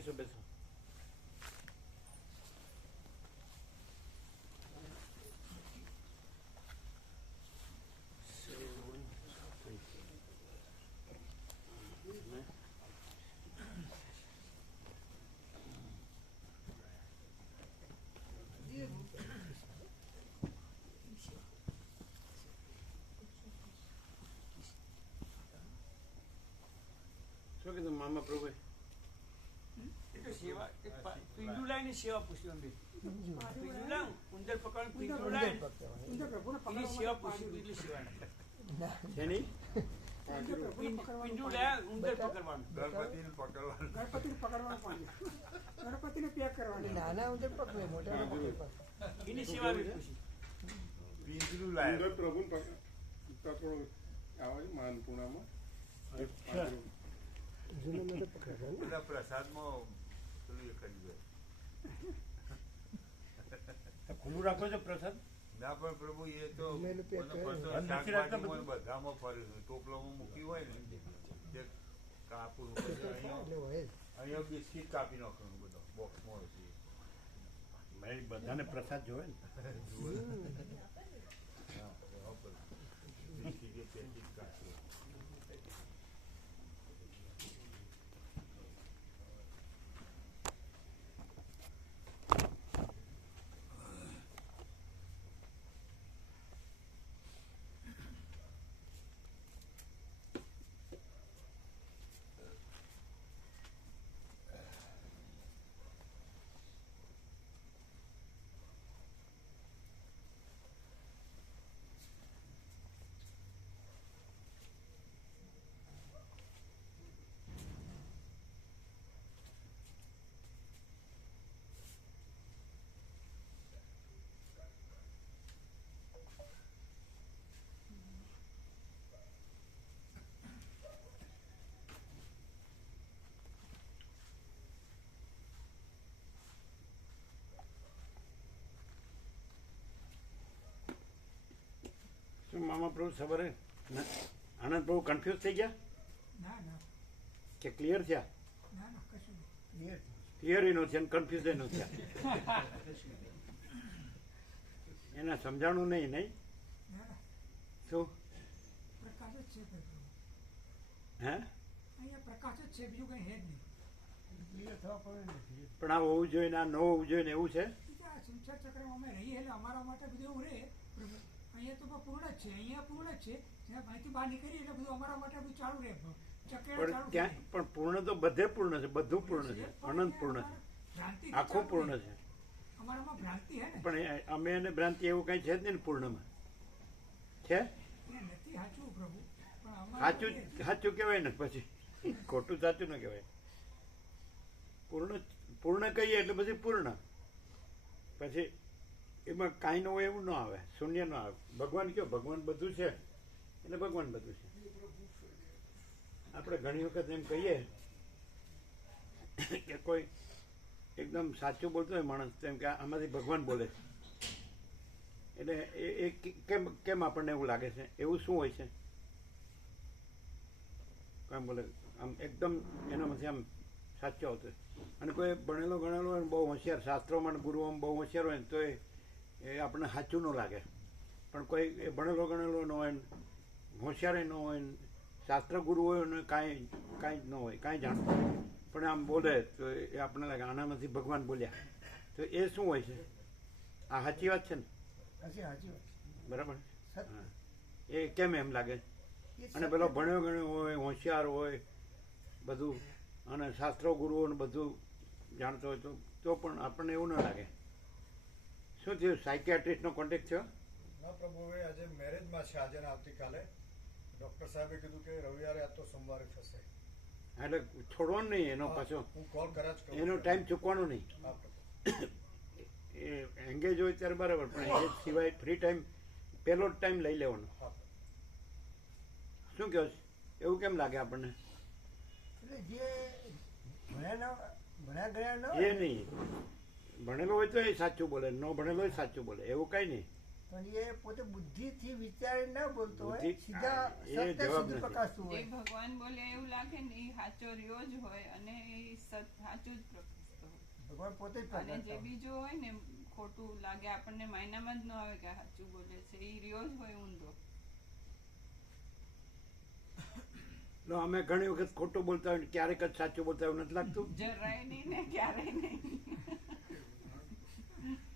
બેસો બેસો. શું કીધું મામા પ્રભુએ? સેવા પીંડું લાવીને સેવા પૂછ્યું અમે. પીંડું લાવ ઉંદર પકડ પીંડું લાવીને એની સેવા પૂછ્યું એટલી સેવા શેની? પીંડું લાવ્યા ઉંદર પકડવાનું. ગણપતિને પકડવાનું. ગણપતિને પેક કરવાની. નાના ઉંદર પકડે મોટા એની સેવા બી પૂછી. પીંછરું લાવ્યા. પ્રભુ થોડો આવે માનપુણામાં પેલા પ્રસાદમાં પેલું એ કર્યું. ખુલ્લું રાખો છો પ્રસાદ? ના પણ પ્રભુ એ તો બધામાં ફર્યું છે. ટોપલામાં મૂકી હોય ને તે કાપું અહીંયા બિસ્કીટ કાપી નાખવાનું બધો બોક્સમાં હોય છે. ભાઈ બધાને પ્રસાદ જોવે ને. બિસ્કીટ પેકિંગ કાપી. શું મામા પ્રભુ સવારે આનંદ પ્રભુ કન્ફ્યુઝ થઈ ગયા ના ના કે ક્લિયર થયા? ના ના કશું નહીં. ક્લિયર નો થયા અને કન્ફ્યુઝ નો થયા. એને સમજાણું નહીં નહીં ના ના શું? પ્રકાશ જ છે પ્રભુ. હે અહીંયા પ્રકાશ જ છે, બીજું કંઈ હે જ નહીં. પણ આ હોવું જોઈએ ને આ ન હોવું જોઈએ ને એવું છે. આ સંસાર ચક્રમાં અમે રહીએ એટલે અમારા માટે બધું એવું રહે પ્રભુ. અહીંયા તો પૂર્ણ જ છે, અહીંયા પૂર્ણ જ છે. જ્યાં અહીંથી બહાર નીકળીએ એટલે બધું અમારા માટે બધું ચાલુ રહે. ચક્ર પણ ચાલુ ત્યાં પણ પૂર્ણ તો બધે પૂર્ણ છે, બધું પૂર્ણ છે, અનંત પૂર્ણ છે, ભ્રાંતિ આખું પૂર્ણ છે. અમારામાં ભ્રાંતિ હે ને, પણ અમે એને ભ્રાંતિ એવું કઈ છે જ નહીં ને પૂર્ણમાં છે. એ નથી સાચું પ્રભુ. પણ અમારા સાચું સાચું કહેવાય ને પછી ખોટું સાચું ન કહેવાય. પૂર્ણ પૂર્ણ કહીએ એટલે પછી પૂર્ણ. પછી એમાં કાંઈ ન હોય એવું ન આવે, શૂન્ય ન આવે. ભગવાન કયો ભગવાન બધું છે એટલે ભગવાન બધું છે. આપણે ઘણી વખત એમ કહીએ કે કોઈ એકદમ સાચું બોલતો હોય માણસ તો એમ કે આમાંથી ભગવાન બોલે છે એટલે એ કેમ કેમ આપણને એવું લાગે છે? એવું શું હોય છે? કેમ બોલે આમ એકદમ એનામાંથી આમ સાચો આવતો હોય. અને કોઈ ભણેલો ગણેલો હોય ને બહુ હોશિયાર, શાસ્ત્રોમાં ગુરુઓમાં બહુ હોશિયાર હોય ને તો એ આપણને સાચું ન લાગે. પણ કોઈ એ ભણેલો ગણેલો ન હોય ને હોશિયાર ન હોય ને શાસ્ત્ર ગુરુ હોય ને કાંઈ જ ન હોય, કાંઈ જાણતું હોય પણ આમ બોલે તો એ આપણને લાગે આનામાંથી ભગવાન બોલ્યા. તો એ શું હોય છે? આ સાચી વાત છે ને? બરાબર. હા, એ કેમ એમ લાગે? અને પેલો ભણ્યો ગણ્યો હોય, હોશિયાર હોય બધું, અને શાસ્ત્રો ગુરુઓને બધું જાણતો હોય તો પણ આપણને એવું ન લાગે. શું થયું? સાયકિયાટ્રિસ્ટનો કોન્ટેક્ટ થયો? ના પ્રભુ, હવે આજે મેરેજમાં છે, આજે ને આવતીકાલે. ડૉક્ટર સાહેબે કીધું કે રવિવારે આ તો સોમવારે થશે. એટલે છોડવાનું નહીં એનો પાછો, હું કોલ કર્યા જ કરું. એનો ટાઈમ ચૂકવાનો નહીં. હા પ્રભુ. એ એંગેજ હોય ત્યારે બરાબર, પણ એંગેજ સિવાય ફ્રી ટાઈમ પહેલો જ ટાઈમ લઈ લેવાનો. હા શું કહો છો? એવું કેમ લાગે આપણને? જે ભણ્યા ગયા ન એ નહીં, ભણેલો હોય તો એ સાચું બોલે, ન ભણેલો હોય સાચું બોલે, એવું કાંઈ નહીં. પણ એ પોતે બુદ્ધિથી વિચારી ના બોલતો હોય, બુદ્ધિ- સીધા એ સત્ય જવાબ સુધી નથી. પ્રકાશતું જે હોય. ભગવાન બોલે એવું લાગે ને એ સાચો રહ્યો જ હોય અને એ સાચું જ પ્રકાશતો હોય. ભગવાન પોતે જ અને જે પ્રકાશતા હોય. બીજું હોય ને ખોટું લાગે આપણને માયનામાં જ ન આવે કે આ સાચું બોલે છે, એ રહ્યો જ હોય ઊંધો. લો, અમે ઘણી વખત ખોટું બોલતા હોય ને ક્યારેક જ સાચું બોલતા હોય એવું નથી લાગતું? જરાય નહીં ને ક્યારેય નહીં.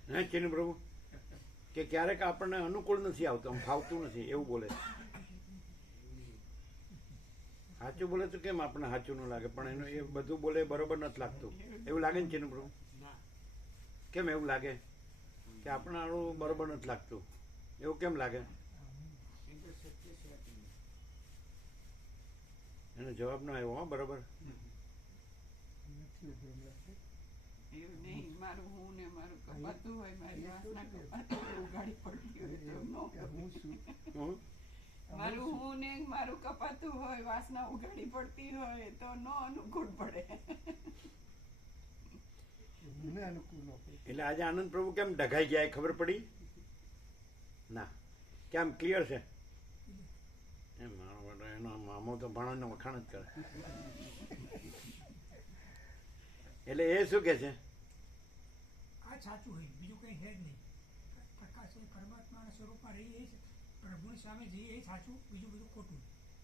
હે ચીનુ પ્રભુ, કે ક્યારેક આપણને અનુકૂળ નથી આવતું, આમ ફાવતું નથી એવું બોલે. સાચું બોલે તો કેમ આપણને સાચું ન લાગે, પણ એનું એ બધું બોલે એ બરોબર નથી લાગતું એવું લાગે ને ચીનુ પ્રભુ? કેમ એવું લાગે કે આપણને આનું બરોબર નથી લાગતું એવું કેમ લાગે? એનો જવાબ ન આવ્યો. હા, બરોબર. એવું નહીં, મારું હું ને મારું કપાતું હોય, મારી વાસના કપાતી હોય, ઉઘાડી પડતી હોય તો ન ગમે. હમ? મારું હું ને મારું કપાતું હોય, વાસના ઉઘાડી પડતી હોય તો ન અનુકૂળ પડે. મને અનુકૂળ ન હોય. એટલે આજે આનંદ પ્રભુ કેમ ઢગાઈ ગયા એ ખબર પડી? ના, કેમ ક્લિયર છે? એમ મારો બેટો એનો મામો તો ભાણોને વખાણ જ કરે. એટલે એ શું કે છે? આ સાચું હોય, બીજું કંઈ છે જ નહીં. પ્રકાશ એ પરમાત્માના સ્વરૂપમાં રહી એ છે, પ્રભુની સામે જઈએ એ સાચું, બીજું બધું ખોટું.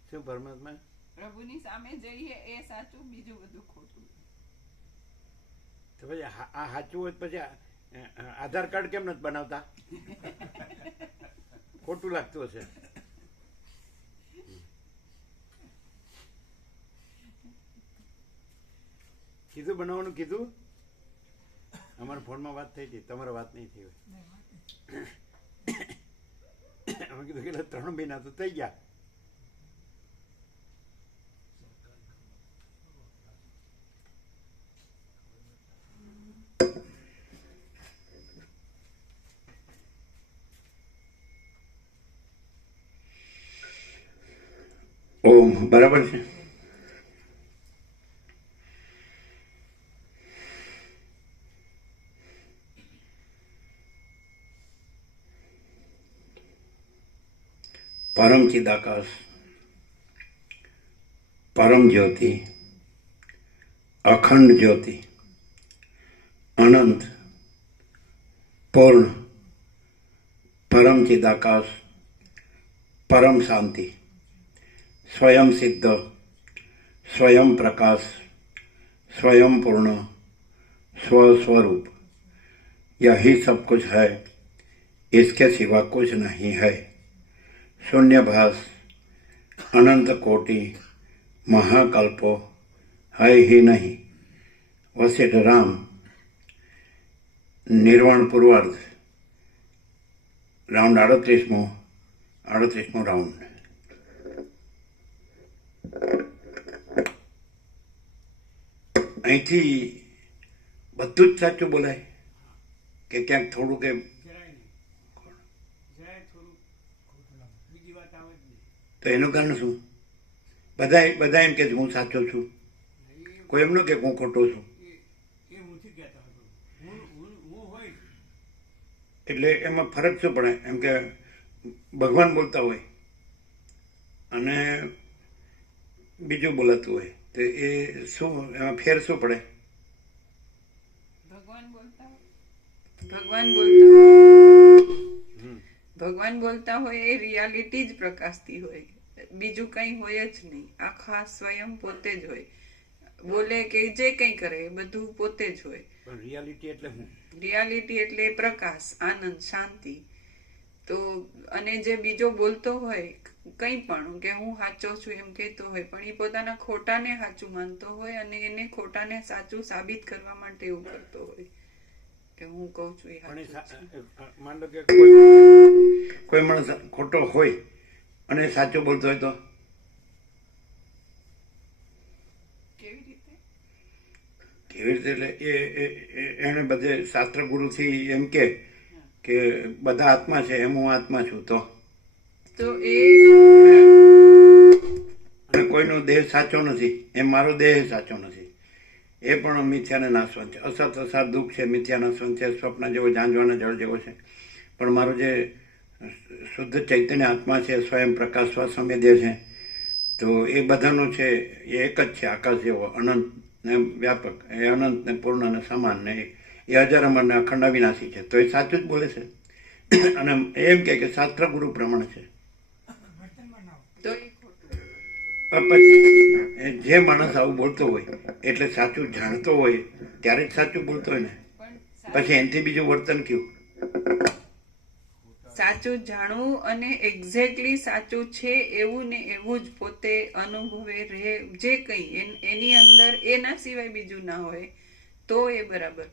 શું પરમાત્મા? પ્રભુની સામે જઈએ એ સાચું, બીજું બધું ખોટું. તો પછી આ સાચું હોય તો પછી આધાર કાર્ડ કેમ નથી બનાવતા? ખોટું લાગતું હશે. કીધું બનાવવાનું કીધું? અમારા ફોનમાં વાત થઈ હતી, તમારે વાત નહીં થઈ હોય. નહીં, વાત નહીં. અમે કીધું કે 3 મહિના તો થઈ ગયા. ઓમ બરાબર છે. પરમ ચિદાકાશ, પરમ જ્યોતિ, અખંડ જ્યોતિ, અનંત, પૂર્ણ, પરમ ચિદાકાશ, પરમ શાંતિ, स्वयं सिद्ध, स्वयं प्रकाश, स्वयं पूर्ण, स्वस्वरूप, यही सब कुछ है, इसके सिवा कुछ नहीं है. शून्यभास, अनंत कोटि, महाकल्पो है ही नहीं. वशिष्ठ राम, निर्वाण पूर्वार्ध, राउंड 38मो राउंड. અહીંથી બધું જ સાચું બોલાય કે ક્યાંક થોડું કે જરાય નહીં, જરાય થોડું બીજી વાત આવે જ નહીં. તો એનું કારણ શું? બધા એમ કે હું સાચો છું, કોઈ એમ ન કે હું ખોટો છું. એ હુંથી કહેતા હતો, હું હોય એટલે એમાં ફરક શું પડે? એમ કે ભગવાન બોલતા હોય અને બીજું બોલાતું હોય તો એ શું એમાં ફેર શું પડે? ભગવાન બોલતા હોય એ રિયાલિટી જ પ્રકાશતી હોય, બીજું કઈ હોય જ નહીં. આખા સ્વયં પોતે જ હોય, બોલે કે જે કઈ કરે એ બધું પોતે જ હોય. પણ રિયાલિટી એટલે હું? રિયાલિટી એટલે પ્રકાશ, આનંદ, શાંતિ. તો અને જે બીજો બોલતો હોય કંઈ પણ કે હું સાચો છું એમ કહેતો હોય, પણ એ પોતાના ખોટાને સાચું માનતો હોય અને એને ખોટાને સાચું સાબિત કરવા માટે એવું કરતો હોય કે હું કહું છું એ પણ સાચું છે. માન લો કે કોઈ માણસ ખોટો હોય અને સાચું બોલતો હોય તો કેવી રીતે? કેવી રીતે? એટલે એને બધે શાસ્ત્ર ગુરુથી એમ કે બધા આત્મા છે એમ હું આત્મા છું, તો એ અને કોઈનો દેહ સાચો નથી એમ મારો દેહ સાચો નથી, એ પણ મિથ્યાને નાશવંત છે. અસત અસાર દુઃખ છે, મિથ્યા નાશવંત છે, સ્વપ્ન જેવો ઝાંઝવાના જળ જેવો છે. પણ મારું જે શુદ્ધ ચૈતન્ય આત્મા છે, સ્વયં પ્રકાશ સ્વ સંવેદ્ય છે, તો એ બધાનું છે એ એક જ છે, આકાશ જેવો અનંત ને વ્યાપક, એ અનંત ને પૂર્ણ ને સમાન ને એ અજર અમર ને અખંડ અવિનાશી છે. તો એ સાચું જ બોલે છે. અને એમ કે શાસ્ત્ર ગુરુ પ્રમાણે છે. વર્તનમાં ના હોય. તો એ ખોટું. પણ પછી જે માણસ આવું બોલતો હોય એટલે સાચું જાણતો હોય ત્યારે જ સાચું બોલતો હોય ને. પણ પછી એનાથી બીજું વર્તન કયું? સાચું જાણવું અને એક્ઝેક્ટલી સાચું છે એવું ને એવું જ પોતે અનુભવે રહે, જે કંઈ એની અંદર એના સિવાય બીજું ના હોય તો એ બરાબર.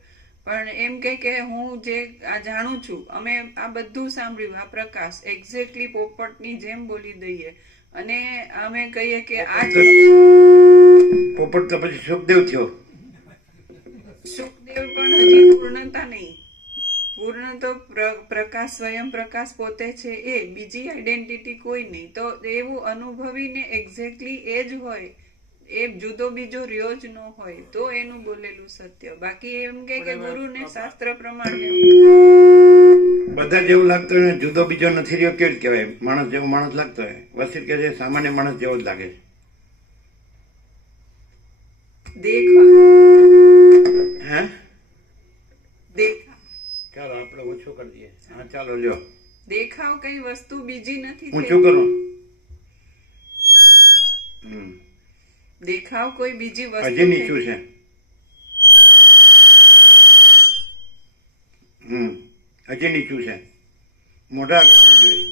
પણ એમ કે હું જે આ જાણું છું, અમે આ બધું સાંભળ્યું, આ પ્રકાશ એક્ઝેક્ટલી પોપટની જેમ બોલી દઈએ અને અમે કહીએ કે આ પોપટ તો પછી સુખદેવ થયો. સુખદેવ પણ હજી પૂર્ણતા નહીં. પૂર્ણ તો પ્રકાશ, સ્વયં પ્રકાશ પોતે છે, એ બીજી આઈડેન્ટિટી કોઈ નહીં. તો એવું અનુભવીને એક્ઝેક્ટલી એ જ હોય, એ જુદો બીજો રહ્યો જ ન હોય તો એનું બોલેલું સત્ય. બાકી એમ કે ગુરુને શાસ્ત્ર પ્રમાણે બધા જેવું લાગતું હોય ને જુદો બીજો નથી રહ્યો કેવી રીતે કહેવાય? માણસ જેવો માણસ લાગતો હોય. વસીત કે છે સામાન્ય માણસ જેવો જ લાગે છે. દેખા હે દેખા ચાલો આપણે ઓછું કરી દઈએ. હા ચાલો લ્યો, દેખાવ કઈ વસ્તુ બીજી નથી ઊંચું થઈ. કરો. દેખાવ કોઈ બીજી હજી વસ્તુ નીચું છે. હજી નીચું છે. મોઢા આગળ આવવું જોઈએ.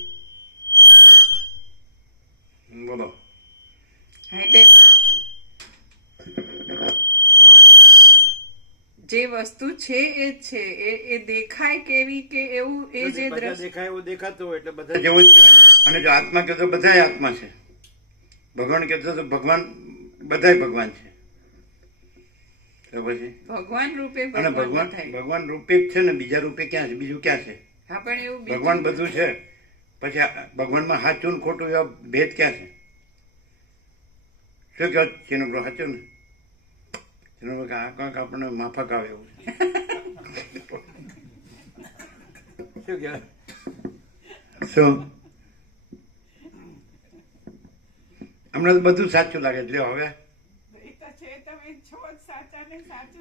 બોલો. એટલે જે વસ્તુ છે એ જ છે. એ દેખાય કેવી કે એવું એ જે બધા દ્રશ્ય દેખાય એવું દેખાતું હોય એટલે બધા જેવું જ કહેવાય ને. અને જો આત્મા કહેતો બધાય આત્મા છે, ભગવાન કહેતો તો ભગવાન બધાય ભગવાન છે. તો પછી ભગવાન રૂપે અને ભગવાન ભગવાન થાય. ભગવાન રૂપે જ છે ને, બીજા રૂપે ક્યાં છે? બીજું ક્યાં છે? હા, પણ એવું ભગવાન બીજું બધું છે. પછી ભગવાનમાં સાચું ને ખોટું એવા ભેદ ક્યાં છે? શું કહો ચીનુ સાચું ને? ચીનુ આ કંઈક આપણને માફક આવે એવું છે. શું કહેવાય? શું હમણાં તો બધું સાચું લાગે છે. લ્યો હવે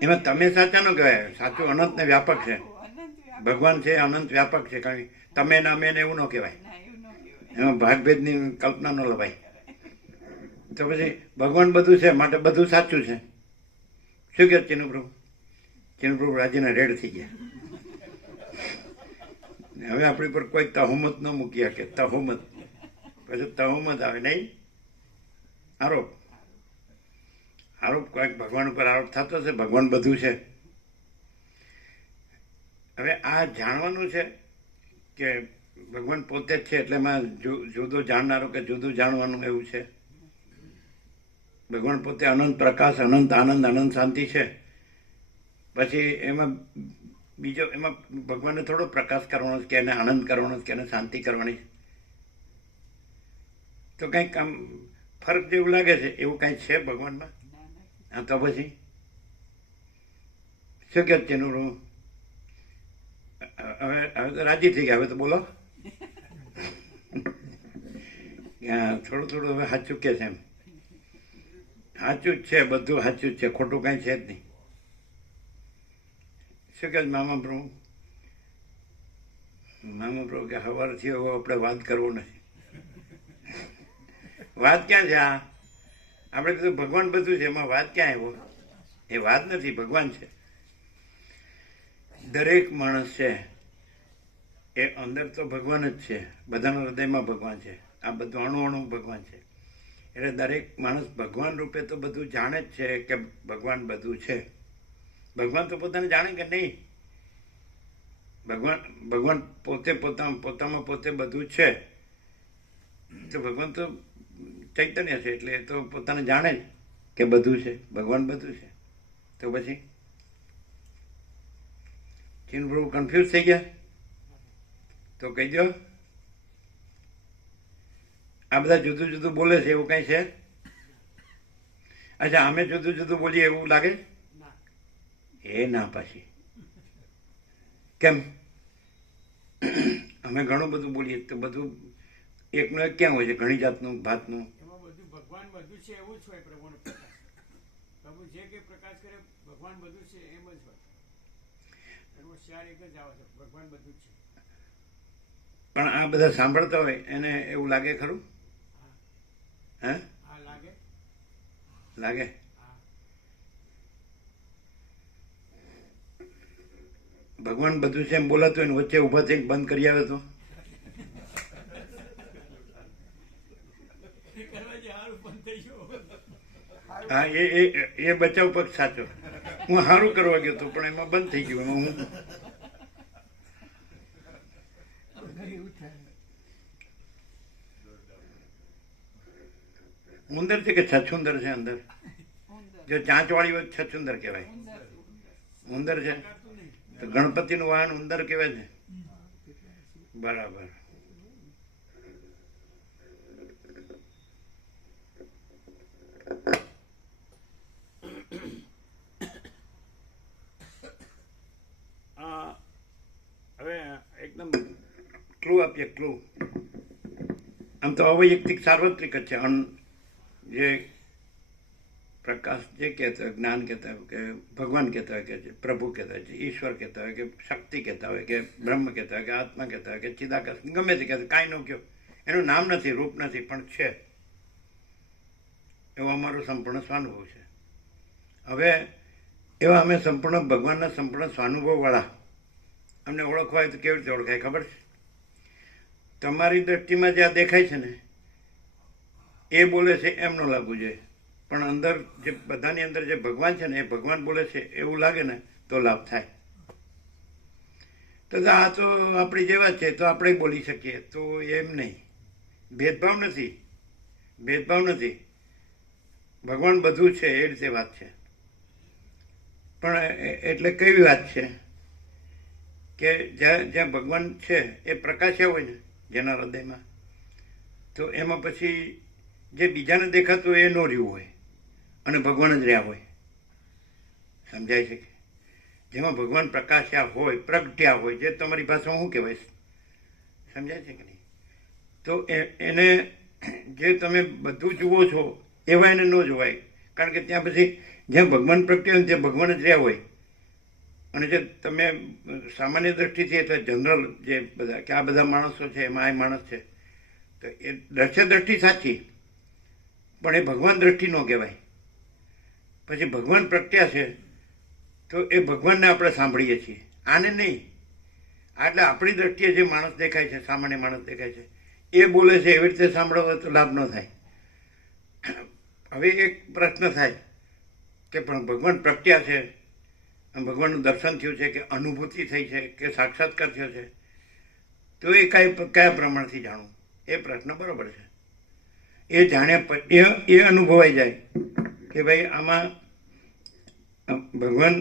એમાં તમે સાચા નો કહેવાય. સાચું અનંત ને વ્યાપક છે. ભગવાન છે અનંત વ્યાપક છે. કઈ તમે ને અમે ને એવું ન કહેવાય. એમાં ભાગભેદની કલ્પના ન લવાય. તો પછી ભગવાન બધું છે માટે બધું સાચું છે. શું કહે ચીનુ પ્રભુ? ચીનુ પ્રભુ રાજીના રેડ થઈ ગયા. હવે આપણી પર કોઈ તહોમત ન મૂકી શકે. તહોમત પછી તહોમત આવે નહીં, આરોપ. આરોપ કોઈક ભગવાન ઉપર આરોપ થતો છે. ભગવાન બધું છે. હવે આ જાણવાનું છે કે ભગવાન પોતે જ છે એટલે એમાં જુદું જાણનારું કે જુદું જાણવાનું એવું છે. ભગવાન પોતે અનંત પ્રકાશ, અનંત આનંદ, અનંત શાંતિ છે. પછી એમાં બીજો એમાં ભગવાનને થોડો પ્રકાશ કરવાનો છે કે એને આનંદ કરવાનો છે કે એને શાંતિ કરવાની છે. તો કંઈક આમ ફરક જેવું લાગે છે. એવું કંઈ છે ભગવાનમાં? હા તો પછી શું કહે છે એનું? હવે હવે તો રાજી થઈ ગયા. હવે તો બોલો. થોડું થોડું હવે સાચું કે છે એમ. સાચું જ છે, બધું સાચું જ છે, ખોટું કાંઈ છે જ નહીં. શું કહે મામા પ્રભુ? મામા પ્રભુ કે સવારથી હવે આપણે વાત કરવો નથી. વાત ક્યાં છે? આ આપણે કીધું ભગવાન બધું છે, એમાં વાત ક્યાં આવ્યો? એ વાત નથી, ભગવાન છે. દરેક માણસ છે એ અંદર તો ભગવાન જ છે. બધાના હૃદયમાં ભગવાન છે. આ બધું અણુ અણુ ભગવાન છે. એટલે દરેક માણસ ભગવાન રૂપે તો બધું જાણે જ છે કે ભગવાન બધું છે. ભગવાન તો પોતાને જાણે કે નહીં? ભગવાન પોતે પોતામાં પોતે બધું છે. તો ભગવાન તો ચૈતન્ય છે એટલે એ તો પોતાને જાણે જ કે બધું છે. ભગવાન બધું છે. તો પછી ચીન પ્રભુ કન્ફ્યુઝ થઈ ગયા? તો કહી દો. આ બધા જુદું જુદું બોલે છે એવું કઈ છે? અચ્છા, અમે જુદું જુદું બોલીએ એવું લાગે? એ ના. પાછી કેમ? અમે ઘણું બધું બોલીએ તો બધું એકનું એક ક્યાં હોય છે, ઘણી જાતનું ભાતનું. એમાં બધું ભગવાન બધું છે એવું જ હોય પ્રભુનો પ્રકાશ. પ્રભુ જે કંઈ પ્રકાશ કરે ભગવાન બધું છે એમ જ હોય. એનો શિયાળ એક જ આવે છે, ભગવાન બધું જ છે. પણ આ બધા સાંભળતા હોય એને એવું લાગે ખરું? હે હા લાગે. લાગે? હા. ભગવાન બધું છે એમ બોલાતું હોય ને વચ્ચે ઊભા થઈને બંધ કરી આવે તો? એ કરવા જે હારું બંધ થઈ ગયું. હા, એ બચાવ પક્ષ સાચો. હું સારું કરવા ગયો હતો પણ એમાં બંધ થઈ ગયું. એમાં હું એવું થાય. ઉંદર છે કે છછુંદર છે અંદર? જો ચાંચ વાળી હોય છછુંદર કહેવાય. ઉંદર છે તો ગણપતિનું વાહન ઉંદર કહેવાય છે. બરાબર. હવે એકદમ ક્લુ આપીએ. ક્લુ આમ તો અવૈયક્તિક સાર્વત્રિક જ છે. જે પ્રકાશ જે કહેતા હોય, જ્ઞાન કહેતા હોય કે ભગવાન કહેતા હોય કે પ્રભુ કહેતા હોય, ઈશ્વર કહેતા હોય કે શક્તિ કહેતા હોય કે બ્રહ્મ કહેતા હોય કે આત્મા કહેતા હોય કે ચિદાકાશ, ગમે તે કહેતા, કાંઈ નો કહો, એનું નામ નથી, રૂપ નથી, પણ છે એવો અમારો સંપૂર્ણ સ્વાનુભવ છે. હવે એવા અમે સંપૂર્ણ ભગવાનના સંપૂર્ણ સ્વાનુભવવાળા અમને ઓળખવા હોય તો કેવી રીતે ઓળખાય ખબર છે? તમારી દ્રષ્ટિમાં જે આ દેખાય છે ને એ બોલે છે એમ ન લાગવું જોઈએ, પણ અંદર જે બધાની અંદર જે ભગવાન છે ને એ ભગવાન બોલે છે એવું લાગે ને તો લાભ થાય. તો આ તો આપણી જેવા છે તો આપણે બોલી શકીએ, તો એમ નહીં. ભેદભાવ નથી, ભેદભાવ નથી. ભગવાન બધું છે એ રીતે વાત છે. પણ એટલે કેવી વાત છે કે જ્યાં ભગવાન છે એ પ્રકાશ્યા હોય ને જેના હૃદયમાં, તો એમાં પછી જે બીજાને દેખાતું હોય એ ન રહ્યું હોય અને ભગવાન જ રહ્યા હોય. સમજાય છે કે જેમાં ભગવાન પ્રકાશ્યા હોય, પ્રગટ્યા હોય, જે તમારી ભાષામાં શું કહેવાય, સમજાય છે કે નહીં? તો એને જે તમે બધું જુઓ છો એવા એને ન જોવાય, કારણ કે ત્યાં પછી જ્યાં ભગવાન પ્રગટ્યા હોય ત્યાં ભગવાન જ રહ્યા હોય. અને જે તમે સામાન્ય દ્રષ્ટિથી અથવા જનરલ જે બધા કે આ બધા માણસો છે એમાં આ માણસ છે, તો એ દ્રશ્ય દ્રષ્ટિ સાચી, પણ એ ભગવાન દ્રષ્ટિ ન કહેવાય. પછી ભગવાન પ્રગટ્યા છે તો એ ભગવાનને આપણે સાંભળીએ છીએ, આને નહીં. એટલે આપણી દ્રષ્ટિએ જે માણસ દેખાય છે, સામાન્ય માણસ દેખાય છે, એ બોલે છે એવી રીતે સાંભળવો તો લાભ ન થાય. હવે એક પ્રશ્ન થાય કે પણ ભગવાન પ્રગટ્યા છે, ભગવાનનું દર્શન થયું છે કે અનુભૂતિ થઈ છે કે સાક્ષાત્કાર થયો છે, તો એ કયા પ્રમાણથી જાણવું? એ પ્રશ્ન બરોબર છે. એ જાણ્યા એ અનુભવાઈ જાય કે ભાઈ આમાં ભગવાન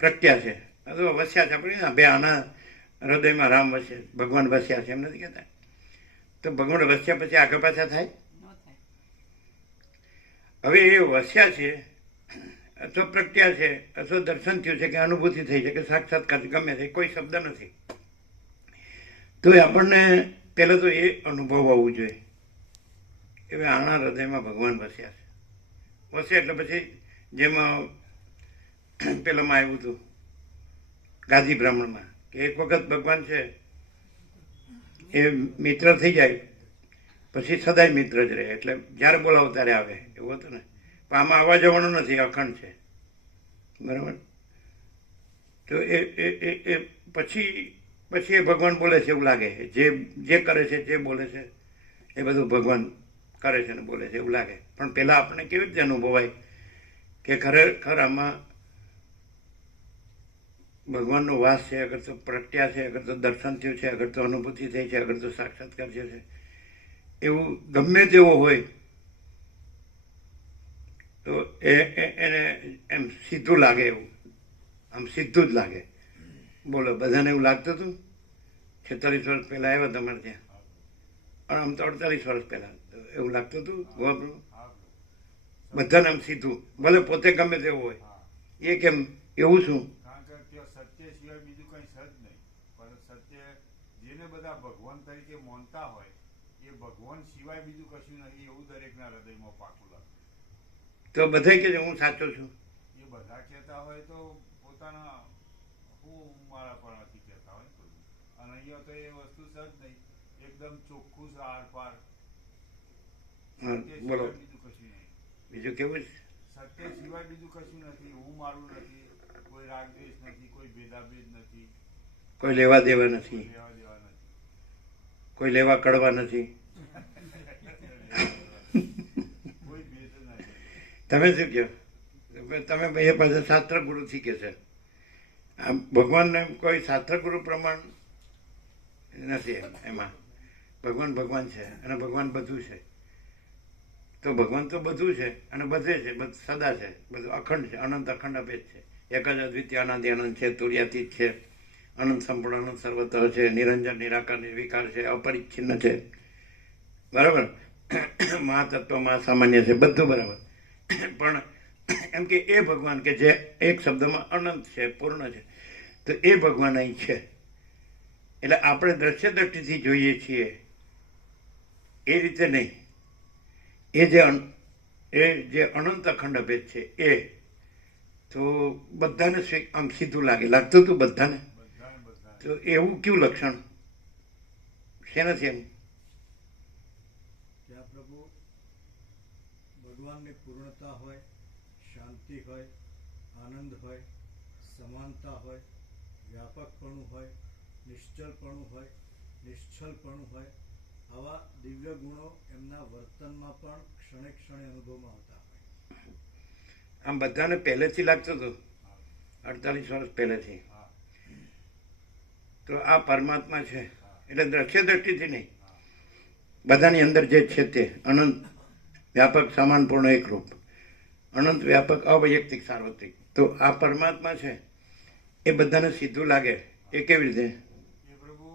પ્રગટ્યા છે અથવા વસ્યા છે. આપણે બે આના હૃદયમાં રામ વસે, ભગવાન વસ્યા છે એમ નથી કહેતા. તો ભગવાન વસ્યા પછી આગળ પાછા થાય? હવે એ વસ્યા છે અથવા પ્રગટ્યા છે અથવા દર્શન થયું છે કે અનુભૂતિ થઈ છે કે સાક્ષાત્કાર ગમે છે, કોઈ શબ્દ નથી. તો એ આપણને પહેલાં તો એ અનુભવ આવવું જોઈએ કે ભાઈ આના હૃદયમાં ભગવાન વસ્યા છે. વસ્યા એટલે પછી જેમાં પેલામાં આવ્યું હતું ગાદી બ્રાહ્મણમાં કે એક વખત ભગવાન છે એ મિત્ર થઈ જાય પછી સદાય મિત્ર જ રહે, એટલે જ્યારે બોલાવો ત્યારે આવે, એવું હતું ને. પણ આમાં આવવા જવાનું નથી, અખંડ છે, બરાબર. તો એ પછી એ ભગવાન બોલે છે એવું લાગે, જે કરે છે, જે બોલે છે એ બધું ભગવાન કરે છે ને બોલે છે એવું લાગે. પણ પહેલાં આપણે કેવી રીતે અનુભવાય કે ખરેખર આમાં ભગવાનનો વાસ છે, અગર તો પ્રગટ્યા છે, અગર તો દર્શન થયું છે, અગર તો અનુભૂતિ થઈ છે, અગર તો સાક્ષાત્કાર થયો છે, એવું ગમે તેવો હોય તો એને એમ સીધું લાગે, એવું આમ સીધું જ લાગે. બોલો, બધાને એવું લાગતું હતું? 46 વર્ષ પહેલાં આવ્યા તમારે ત્યાં, આમ તો 48 વર્ષ પહેલાં એવું લાગતું હતું ગોવાપ્રભુ? બધાને આમ સીધું, ભલે પોતે ગમે તેવું હોય. એ કેમ એવું? શું? કારણ કે ત્યાં સત્ય સિવાય બીજું કંઈ છે જ નહીં, પણ સત્ય જેને બધા ભગવાન તરીકે માનતા હોય એ ભગવાન સિવાય બીજું કશું નથી એવું દરેકના હૃદયમાં પાકું લાગે. તો બધાય કે હું સાચો છું. એ બધા કહેતા હોય તો પોતાના હું મારા પણ નથી કહેતા હોય કોઈ. અને અહીંયા તો એ વસ્તુ છે જ નહીં, એકદમ ચોખ્ખું છે આર પાર. હા, સત્ય બોલો. સિવાય બીજું કશું નહીં. બીજું કેવું છે? સત્ય સિવાય બીજું કશું નથી. હું મારું નથી, કોઈ રાગદ્વેષ નથી, કોઈ ભેદાભેદ નથી, કોઈ લેવા દેવા નથી, કોઈ લેવા દેવા નથી. કોઈ લેવા કડવા નથી. કોઈ ભેદ નથી. તમે શું કહો? તમે એ પાસે શાસ્ત્ર ગુરુથી કે છે આ ભગવાનને કોઈ શાસ્ત્ર ગુરુ પ્રમાણ નથી એમાં. ભગવાન ભગવાન છે અને ભગવાન બધું છે. તો ભગવાન તો બધું છે અને બધે છે, સદા છે, બધું અખંડ છે, અનંત અખંડ અભેદ છે, એક જ અદ્વિતીય અનાદિ અનંત છે, તુર્યાતીત છે, અનંત સંપૂર્ણ અનંત સર્વત્ર છે, નિરંજન નિરાકાર નિર્વિકાર છે, અપરિચ્છિન્ન છે, બરાબર. મહાતત્વ મહાસામાન્ય છે, બધું બરાબર. પણ એમ કે એ ભગવાન કે જે એક શબ્દમાં અનંત છે, પૂર્ણ છે, તો એ ભગવાન અહીં છે. એટલે આપણે દ્રશ્ય દ્રષ્ટિથી જોઈએ છીએ એ રીતે નહીં. એ જે અનંત અખંડ અભેદ છે એ તો બધાને આમ સીધું લાગતું હતું બધાને. તો એવું કેવું લક્ષણ શેનાથી એમ? ત્યાં પ્રભુ ભગવાનની પૂર્ણતા હોય, શાંતિ હોય, આનંદ હોય, સમાનતા હોય, વ્યાપકપણું હોય, નિશ્ચલપણું હોય, નિશ્ચલપણું હોય, આવા દિવ્ય ગુણો એમના વર્તનમાં પણ ક્ષણે ક્ષણે અનુભવમાં આવતા હોય. આમ બધાને પહેલેથી લાગતું હતું 48 વર્ષ પહેલેથી. તો આ પરમાત્મા છે એટલે દ્રશ્ય દ્રષ્ટિથી નહીં, બધાની અંદર જે છે તે અનંત વ્યાપક સમાનપૂર્ણ એકરૂપ, અનંત વ્યાપક અવૈયક્તિક સાર્વત્રિક. તો આ પરમાત્મા છે એ બધાને સીધું લાગે એ કેવી રીતે? એ પ્રભુ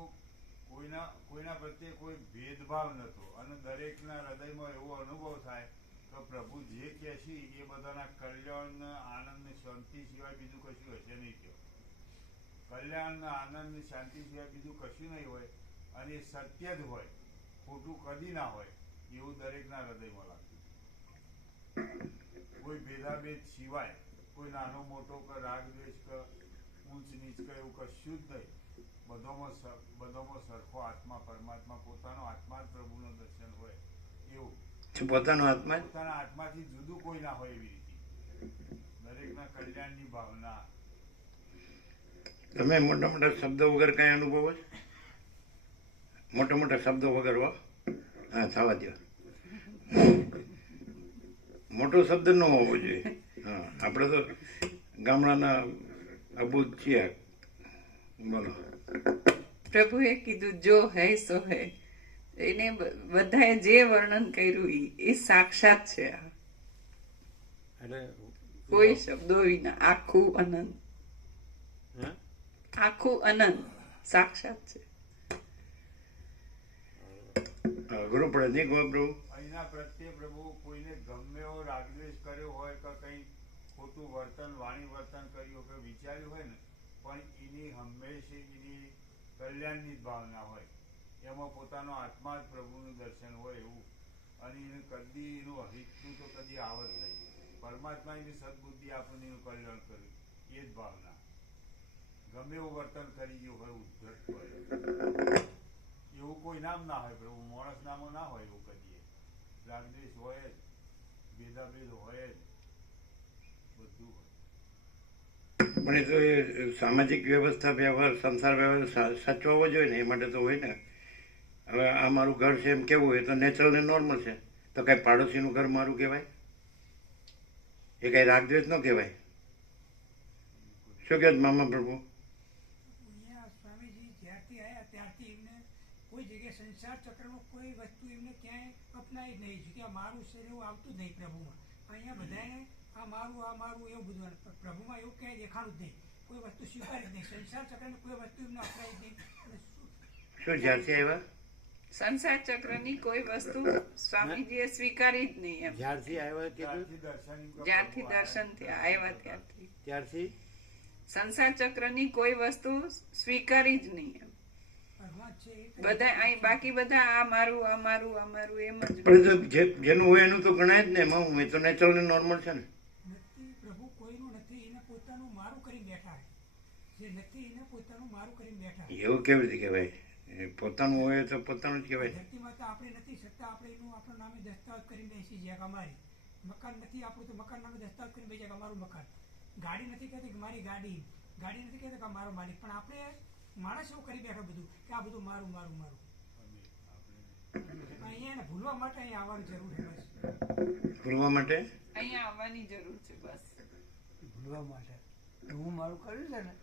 કોઈના પ્રત્યે કોઈ ભેદભાવ નતો અને દરેકના હૃદયમાં એવો અનુભવ થાય કે પ્રભુ જે કહે છે એ બધાના કલ્યાણ, આનંદ, શાંતિ સિવાય બીજું કશું હશે નહીં. કહો કલ્યાણ, આનંદ, શાંતિ સિવાય બીજું કશું નહીં હોય અને એ સત્ય જ હોય, ખોટું કદી ના હોય એવું દરેકના હૃદયમાં લાગતું. કોઈ ભેદાભેદ સિવાય, કોઈ નાનો મોટો કે રાગ દ્વેષ કે ઊંચ નીચ કે એવું કશું જ નહીં. બધામાં સરખો આત્મા, પરમાત્મા, પોતાનો આત્મા જ પ્રભુનું દર્શન હોય એવું. પોતાનો આત્મા પોતાના આત્માથી જુદું કોઈ ના હોય એવી રીતે દરેકના કલ્યાણની ભાવના. તમે મોટા મોટા શબ્દો વગર કઈ અનુભવો છે? મોટા મોટા શબ્દો વગર હો. હા, થવા દો. મોટો શબ્દ ન હોવો જોઈએ. હા, આપણે તો ગામડાના અબૂત છીએ. બોલો. પ્રભુએ કીધું જો હૈ સો હૈ. એને બધાએ જે વર્ણન કર્યું એ સાક્ષાત છે. એટલે કોઈ શબ્દો વિના આખું અનંત, આખું અનંત સાક્ષાત છે. ગુરુ પડે નહીં કોઈ પ્રભુ અહીંના પ્રત્યે પ્રભુ કોઈને ગમે એવો રાગદ્વેષ કર્યો હોય કે કંઈ ખોટું વર્તન, વાણી વર્તન કર્યું કે વિચાર્યું હોય ને, પણ એની હંમેશા એની કલ્યાણની જ ભાવના હોય. એમાં પોતાનો આત્મા જ પ્રભુનું દર્શન હોય એવું. અને એને કદી એનું અહિતનું તો કદી આવત નહીં. પરમાત્મા એની સદબુદ્ધિ આપણને એનું કલ્યાણ કર્યું એ જ ભાવના. ગમે એવું વર્તન કરી ગયું હોય, ઉદ્ધત હોય, એવું કોઈ નામ ના હોય પ્રભુ. માણસ નામો ના હોય એવું કદીએ. રાગદ્વેષ હોય જ, ભેદાભેદ હોય જ, બધું હોય. પણ એ તો એ સામાજિક વ્યવસ્થા, વ્યવહાર, સંસાર વ્યવહાર સાચો હોવો જોઈએ ને, એ માટે તો હોય ને. હવે આ મારું ઘર છે એમ કેવું હોય તો નેચરલ ને નોર્મલ છે. તો કઈ પાડોશીનું ઘર મારું કહેવાય? એ કઈ રાગદ્વેષ ન કહેવાય? શું કહે મામા પ્રભુ? અહીંયા સ્વામીજી જ્યારથી આવ્યા ત્યારથી એમને કોઈ જગ્યાએ સંસાર ચક્રમાં કોઈ વસ્તુ એમને ક્યાંય અપનાવી જ નહીં છે કે આ મારું છે એવું આવતું જ નહીં પ્રભુમાં. અહીંયા બધાને આ મારું એવું બધું પ્રભુમાં એવું ક્યાંય દેખાણું જ નહીં. કોઈ વસ્તુ સ્વીકારી જ નહીં. સંસાર ચક્રની કોઈ વસ્તુ એમને અપનાવી જ નહીં. શું જ્યારથી આવ્યા? સંસાર ચક્રની કોઈ વસ્તુ સ્વામીજીએ સ્વીકારી જ નહીં એમ. જ્યારથી આવ્યા જ્યારથી દર્શન થયા આવ્યા ત્યારથી ત્યારથી સંસાર ચક્રની કોઈ વસ્તુ સ્વીકારી જ નહીં એમ. ભગવાન છે એ તો બધા અહીં બાકી બધા આ મારું આ મારું આ મારું એમ જ પણ એ તો જેનું હોય એનું તો ગણાય જ ને એમાં હું એ તો નેચરલ ને નોર્મલ છે ને. નથી પ્રભુ કોઈનું નથી, એને પોતાનું મારું કરી બેઠા છે. જે નથી એને પોતાનું મારું કરી બેઠા છે. એવું કેવી રીતે કહેવાય? એ પોતાનું હોય તો પોતાનું જ કહેવાય. ધરતીમાં તો આપણે નથી શકતા, આપણે એનું આપણા નામે દસ્તાવેજ કરીને બેસી જાય કે અમારી મકાન નથી આપણું તો મકાન નામે દસ્તાવેજ કરીને બેસી જાય કે અમારું મકાન. ગાડી નથી કહેતી કે મારી ગાડી, ગાડી નથી કહેતા કે મારો માલિક. પણ આપણે માણસ એવું કરી બેઠા બધું કે આ બધું મારું મારું મારું. અહીંયા એને ભૂલવા માટે અહીંયા આવવાની જરૂર છે બસ. ભૂલવા માટે અહીંયા આવવાની જરૂર છે બસ. ભૂલવા માટે તો હું મારું કર્યું છે ને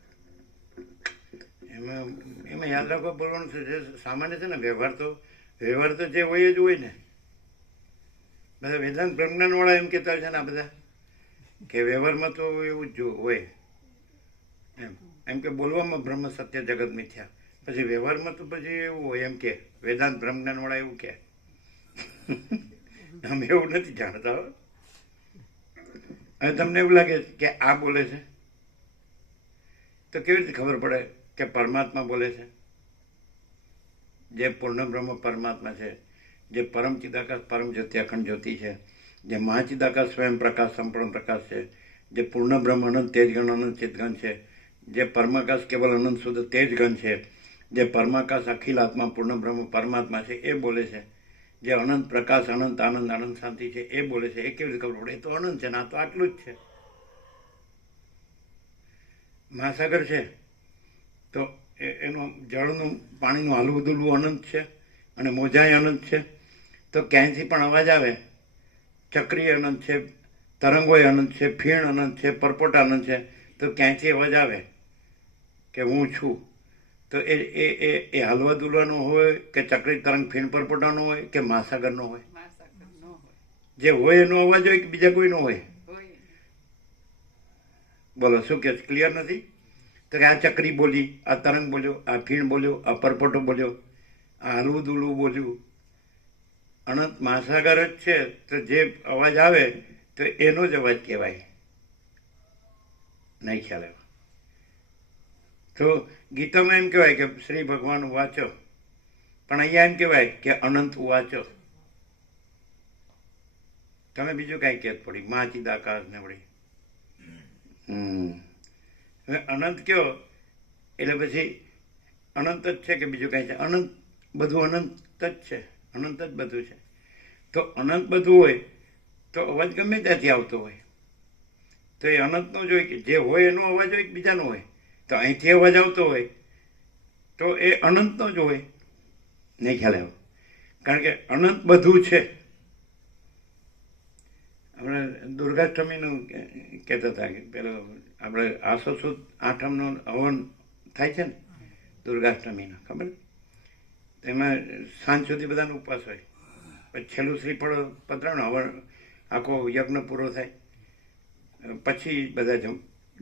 એમાં એમાં યાદ રાખવા બોલવાનું છે. જે સામાન્ય છે ને વ્યવહાર તો જે હોય જ હોય ને. બધા વેદાંત બ્રહ્મજ્ઞાનવાળા એમ કહેતા હોય છે ને આ બધા કે વ્યવહારમાં તો એવું જ હોય એમ કે બોલવામાં બ્રહ્મ સત્ય જગત મિથ્યા, પછી વ્યવહારમાં તો પછી એવું હોય એમ કે વેદાંત બ્રહ્મજ્ઞાનવાળા એવું કે. અમે એવું નથી જાણતા હો. હવે તમને એવું લાગે કે આ બોલે છે તો કેવી રીતે ખબર પડે કે પરમાત્મા બોલે છે? જે પૂર્ણ બ્રહ્મ પરમાત્મા છે, જે પરમ ચિદાકાશ પરમ જ્યોતિ અખંડ જ્યોતિ છે, જે મહાચિદાકાશ સ્વયં પ્રકાશ સંપૂર્ણ પ્રકાશ છે, જે પૂર્ણ બ્રહ્મ અનંત તેજગણ અનંત ચિતગણ છે, જે પરમાકાશ કેવલ અનંત શુદ્ધ તેજગણ છે, જે પરમાકાશ અખિલ આત્મા પૂર્ણ બ્રહ્મ પરમાત્મા છે એ બોલે છે, જે અનંત પ્રકાશ અનંત આનંદ અનંત શાંતિ છે એ બોલે છે. એ કેવી રીતે ખબર પડે? એ તો અનંત છે ને આ તો આટલું જ છે. મહાસાગર છે તો એનું જળનું પાણીનું હાલવું દુલવું અનંત છે અને મોજાય અનંત છે. તો ક્યાંયથી પણ અવાજ આવે, ચક્રીય અનંત છે, તરંગોય અનંત છે, ફીણ અનંત છે, પરપોટ અનંત છે, તો ક્યાંયથી અવાજ આવે કે હું છું તો એ હાલવા દુલવાનો હોય કે ચક્રી તરંગ ફીણ પરપોટાનો હોય કે મહાસાગરનો હોય? મહાસાગર ન હોય, જે હોય એનો અવાજ હોય કે બીજા કોઈનો હોય? હોય બોલો શું કે ક્લિયર નથી? તો કે આ ચક્રી બોલી, આ તરંગ બોલ્યો, આ ફીણ બોલ્યો, આ પરપોટો બોલ્યો, આ હલવું દુલવું બોલ્યું. અનંત મહાસાગર જ છે તો જે અવાજ આવે તો એનો જ અવાજ કહેવાય. નહીં ખ્યાલ આવ્યો તો ગીતામાં એમ કહેવાય કે શ્રી ભગવાન વાંચો, પણ અહીંયા એમ કહેવાય કે અનંત વાંચો. તમે બીજું કાંઈ કહેત પડી મહાચિદાકાશ ને વળી. હવે અનંત કયો એટલે પછી અનંત જ છે કે બીજું કાંઈ છે? અનંત બધું અનંત જ છે, અનંત જ બધું છે. તો અનંત બધું હોય તો અવાજ ગમે ત્યાંથી આવતો હોય તો એ અનંતનો જ હોય કે જે હોય એનો અવાજ હોય કે બીજાનો હોય? તો અહીંથી અવાજ આવતો હોય તો એ અનંતનો જ હોય. નહીં ખ્યાલ આવ્યો? કારણ કે અનંત બધું છે. આપણે દુર્ગાષ્ટમીનું કહેતા હતા કે પેલો આપણે આસો સુદ આઠમનો હવન થાય છે ને દુર્ગાષ્ટમીનો, ખબર? એમાં સાંજ સુધી બધાનો ઉપવાસ હોય, પછી છેલ્લું શ્રીફળ પધરાવવાનું, હવન આખો યજ્ઞ પૂરો થાય પછી બધા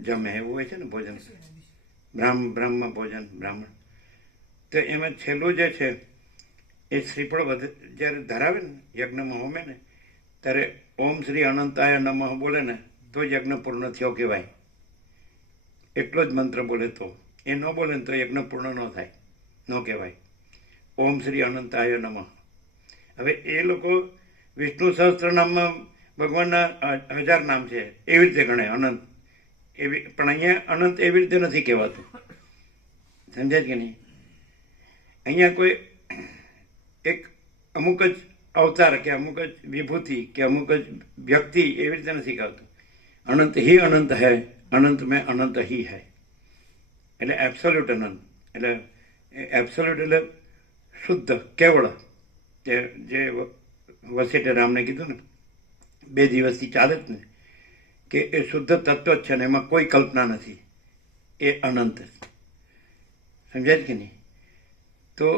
જમે એવું હોય છે ને ભોજન, બ્રાહ્મણ ભોજન બ્રાહ્મણ. તો એમાં છેલ્લું જે છે એ શ્રીફળ જ્યારે ધરાવે ને યજ્ઞમાં હોમે ને ત્યારે ઓમ શ્રી અનંતાય નમઃ બોલે ને તો યજ્ઞ પૂર્ણ થયો કહેવાય. એટલો જ મંત્ર બોલે તો. એ ન બોલે ને તો યજ્ઞ પૂર્ણ ન થાય, ન કહેવાય. ઓમ શ્રી અનંતાય નમઃ. હવે એ લોકો વિષ્ણુ સહસ્ત્રનામમાં ભગવાનના 1000 નામ છે એવી રીતે ગણે અનંત એવી, પણ અહીંયા અનંત એવી રીતે નથી કહેવાતું. સમજાય કે નહીં? અહીંયા કોઈ એક અમુક જ અવતાર કે અમુક જ વિભૂતિ કે અમુક જ વ્યક્તિ એવી રીતે નથી કહેવાતું. અનંત હી અનંત હૈ, અનંત મેં અનંત હી હૈ. એટલે એબ્સોલ્યુટ અનંત. એટલે એબ્સોલ્યુટ એટલે શુદ્ધ કેવળ. જે વસેટે રામને કીધું ને 2 દિવસથી ચાલે જ ને કે એ શુદ્ધ તત્વ જ છે ને એમાં કોઈ કલ્પના નથી, એ અનંત. સમજાય કે નહીં? તો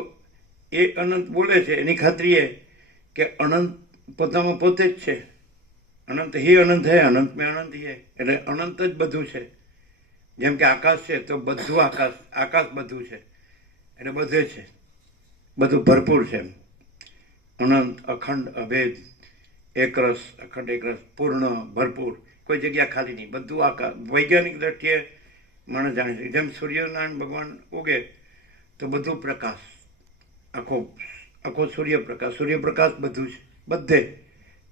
એ અનંત બોલે છે એની ખાતરી એ કે અનંત પોતામાં પોતે જ છે. અનંત હી અનંત હે, અનંત મેં અનંત હી હે. એટલે અનંત જ બધું છે. જેમ કે આકાશ છે તો બધું આકાશ બધું છે, એટલે બધે છે, બધું ભરપૂર છે. અનંત અખંડ અભેદ એકરસ, અખંડ એકરસ, પૂર્ણ ભરપૂર, કોઈ જગ્યા ખાલી નહીં, બધું આકાશ. વૈજ્ઞાનિક દ્રષ્ટિએ માણસ જાણે છે જેમ સૂર્યનારાયણ ભગવાન ઉગે તો બધું પ્રકાશ, આખો સૂર્યપ્રકાશ બધું છે,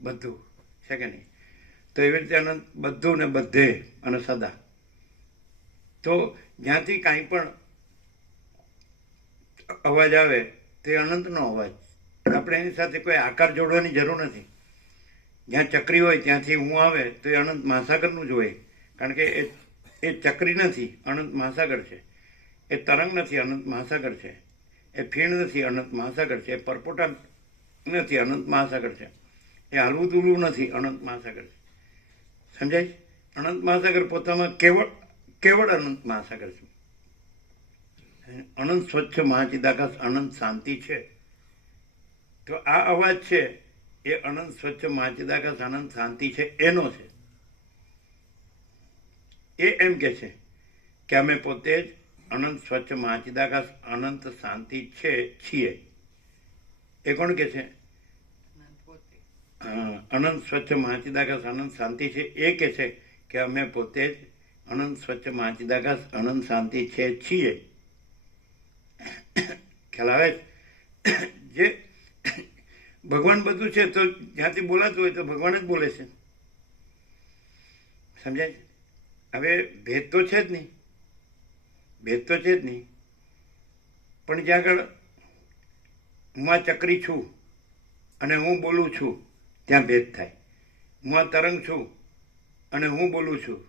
બધું છે કે નહીં? તો એવી રીતે અનંત બધું ને બધે અને સદા. તો જ્યાંથી કાંઈ પણ અવાજ આવે તે અનંતનો અવાજ. આપણે એની સાથે કોઈ આકાર જોડવાની જરૂર નથી. જ્યાં ચક્રી હોય ત્યાંથી હું આવે તો એ અનંત મહાસાગરનું જ હોય, કારણ કે એ ચક્રી નથી, અનંત મહાસાગર છે. એ તરંગ નથી, અનંત મહાસાગર છે. એ ફીણ નથી, અનંત મહાસાગર છે. એ પરપોટા નથી, અનંત મહાસાગર છે. એ હાલવું દૂલવું નથી, અનંત મહાસાગર છે. સમજાય? અનંત મહાસાગર પોતામાં કેવળ અનંત મહાસાગર છે. અનંત સ્વચ્છ મહાચિદાકાશ અનંત શાંતિ છે. તો આ અવાજ છે એ અનંત સ્વચ્છ મહાચિદાકાશ અનંત શાંતિ છે એનો છે. એ એમ કે છે કે અમે પોતે જ અનંત સ્વચ્છ મહાચિદાકાશ અનંત શાંતિ છીએ. એ કોણ કે છે? અનંત સ્વચ્છ મહાચિદાકાશ અનંત શાંતિ છે. એ કે છે કે અમે પોતે જ અનંત સ્વચ્છ મહાચિદાકાશ અનંત શાંતિ છીએ. ખ્યાલ આવે? જે ભગવાન બધું છે, તો જ્યાંથી બોલાતું હોય તો ભગવાન જ બોલે છે. સમજાય? હવે ભેદ તો છે જ નહીં, પણ જ્યાં આગળ હું આ ચક્રી છું અને હું બોલું છું ત્યાં ભેદ થાય. હું આ તરંગ છું અને હું બોલું છું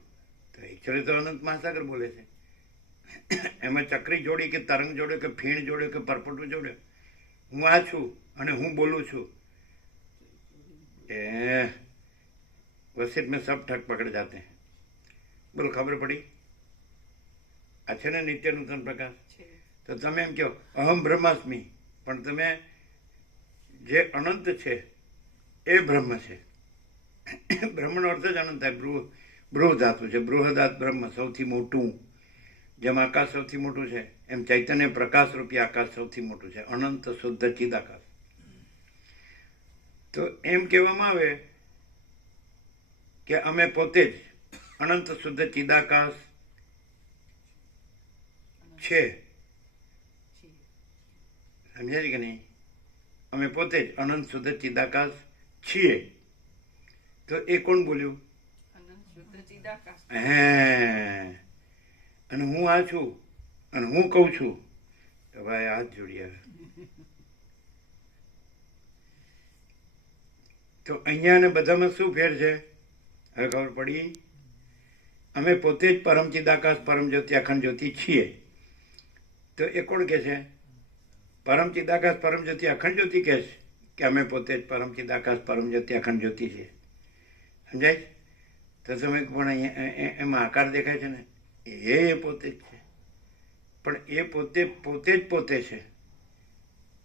તો એકચ્યુઅલી તો અનંત મહાસાગર બોલે છે. એમાં ચક્રી જોડી કે તરંગ જોડે કે ફીણ જોડે કે પરપોટું જોડે. હું આ છું અને હું બોલું છું. वसीत में सब ठग पकड़ जाते हैं. બોલો, ખબર પડી? આ છે ને નિત્ય નૂતન પ્રકાશ. તો તમે એમ કહો અહમ બ્રહ્માસ્મિ, પણ તમે જે અનંત છે એ બ્રહ્મ છે. બ્રહ્મનો અર્થ જ અનંત થાય. બૃહ ધાતુ છે. બૃહદાત બ્રહ્મ, સૌથી મોટું. જેમ આકાશ સૌથી મોટું છે એમ ચૈતન્ય પ્રકાશ રૂપી આકાશ સૌથી મોટું છે. અનંત શુદ્ધ ચિદાકાશ. તો એમ કહેવામાં આવે કે અમે પોતે જ અનંત શુદ્ધ ચિદાકાશ છે. સમજાય કે નહીં? અમે પોતે જ અનંત શુદ્ધ ચિદાકાશ છીએ. તો એ કોણ બોલ્યું? અને હું આ છું અને હું કહું છું તો ભાઈ હાથ જોડી આવે. તો અહીંયા ને બધામાં શું ફેર છે? હવે ખબર પડી? અમે પોતે જ પરમ ચિદાકાશ પરમ જ્યોતિ અખંડ જ્યોતિ છીએ. તો એ કોણ કે છે? પરમ ચિદાકાશ પરમ જ્યોતિ અખંડ જ્યોતિ કહે છે કે અમે પોતે જ પરમ ચિદાકાશ પરમ જ્યોતિ અખંડ જ્યોતિ છીએ. સમજાય? તો તમે પણ અહીંયા એમાં આકાર દેખાય છે ને, એ પોતે જ છે. પણ એ પોતે જ પોતે છે.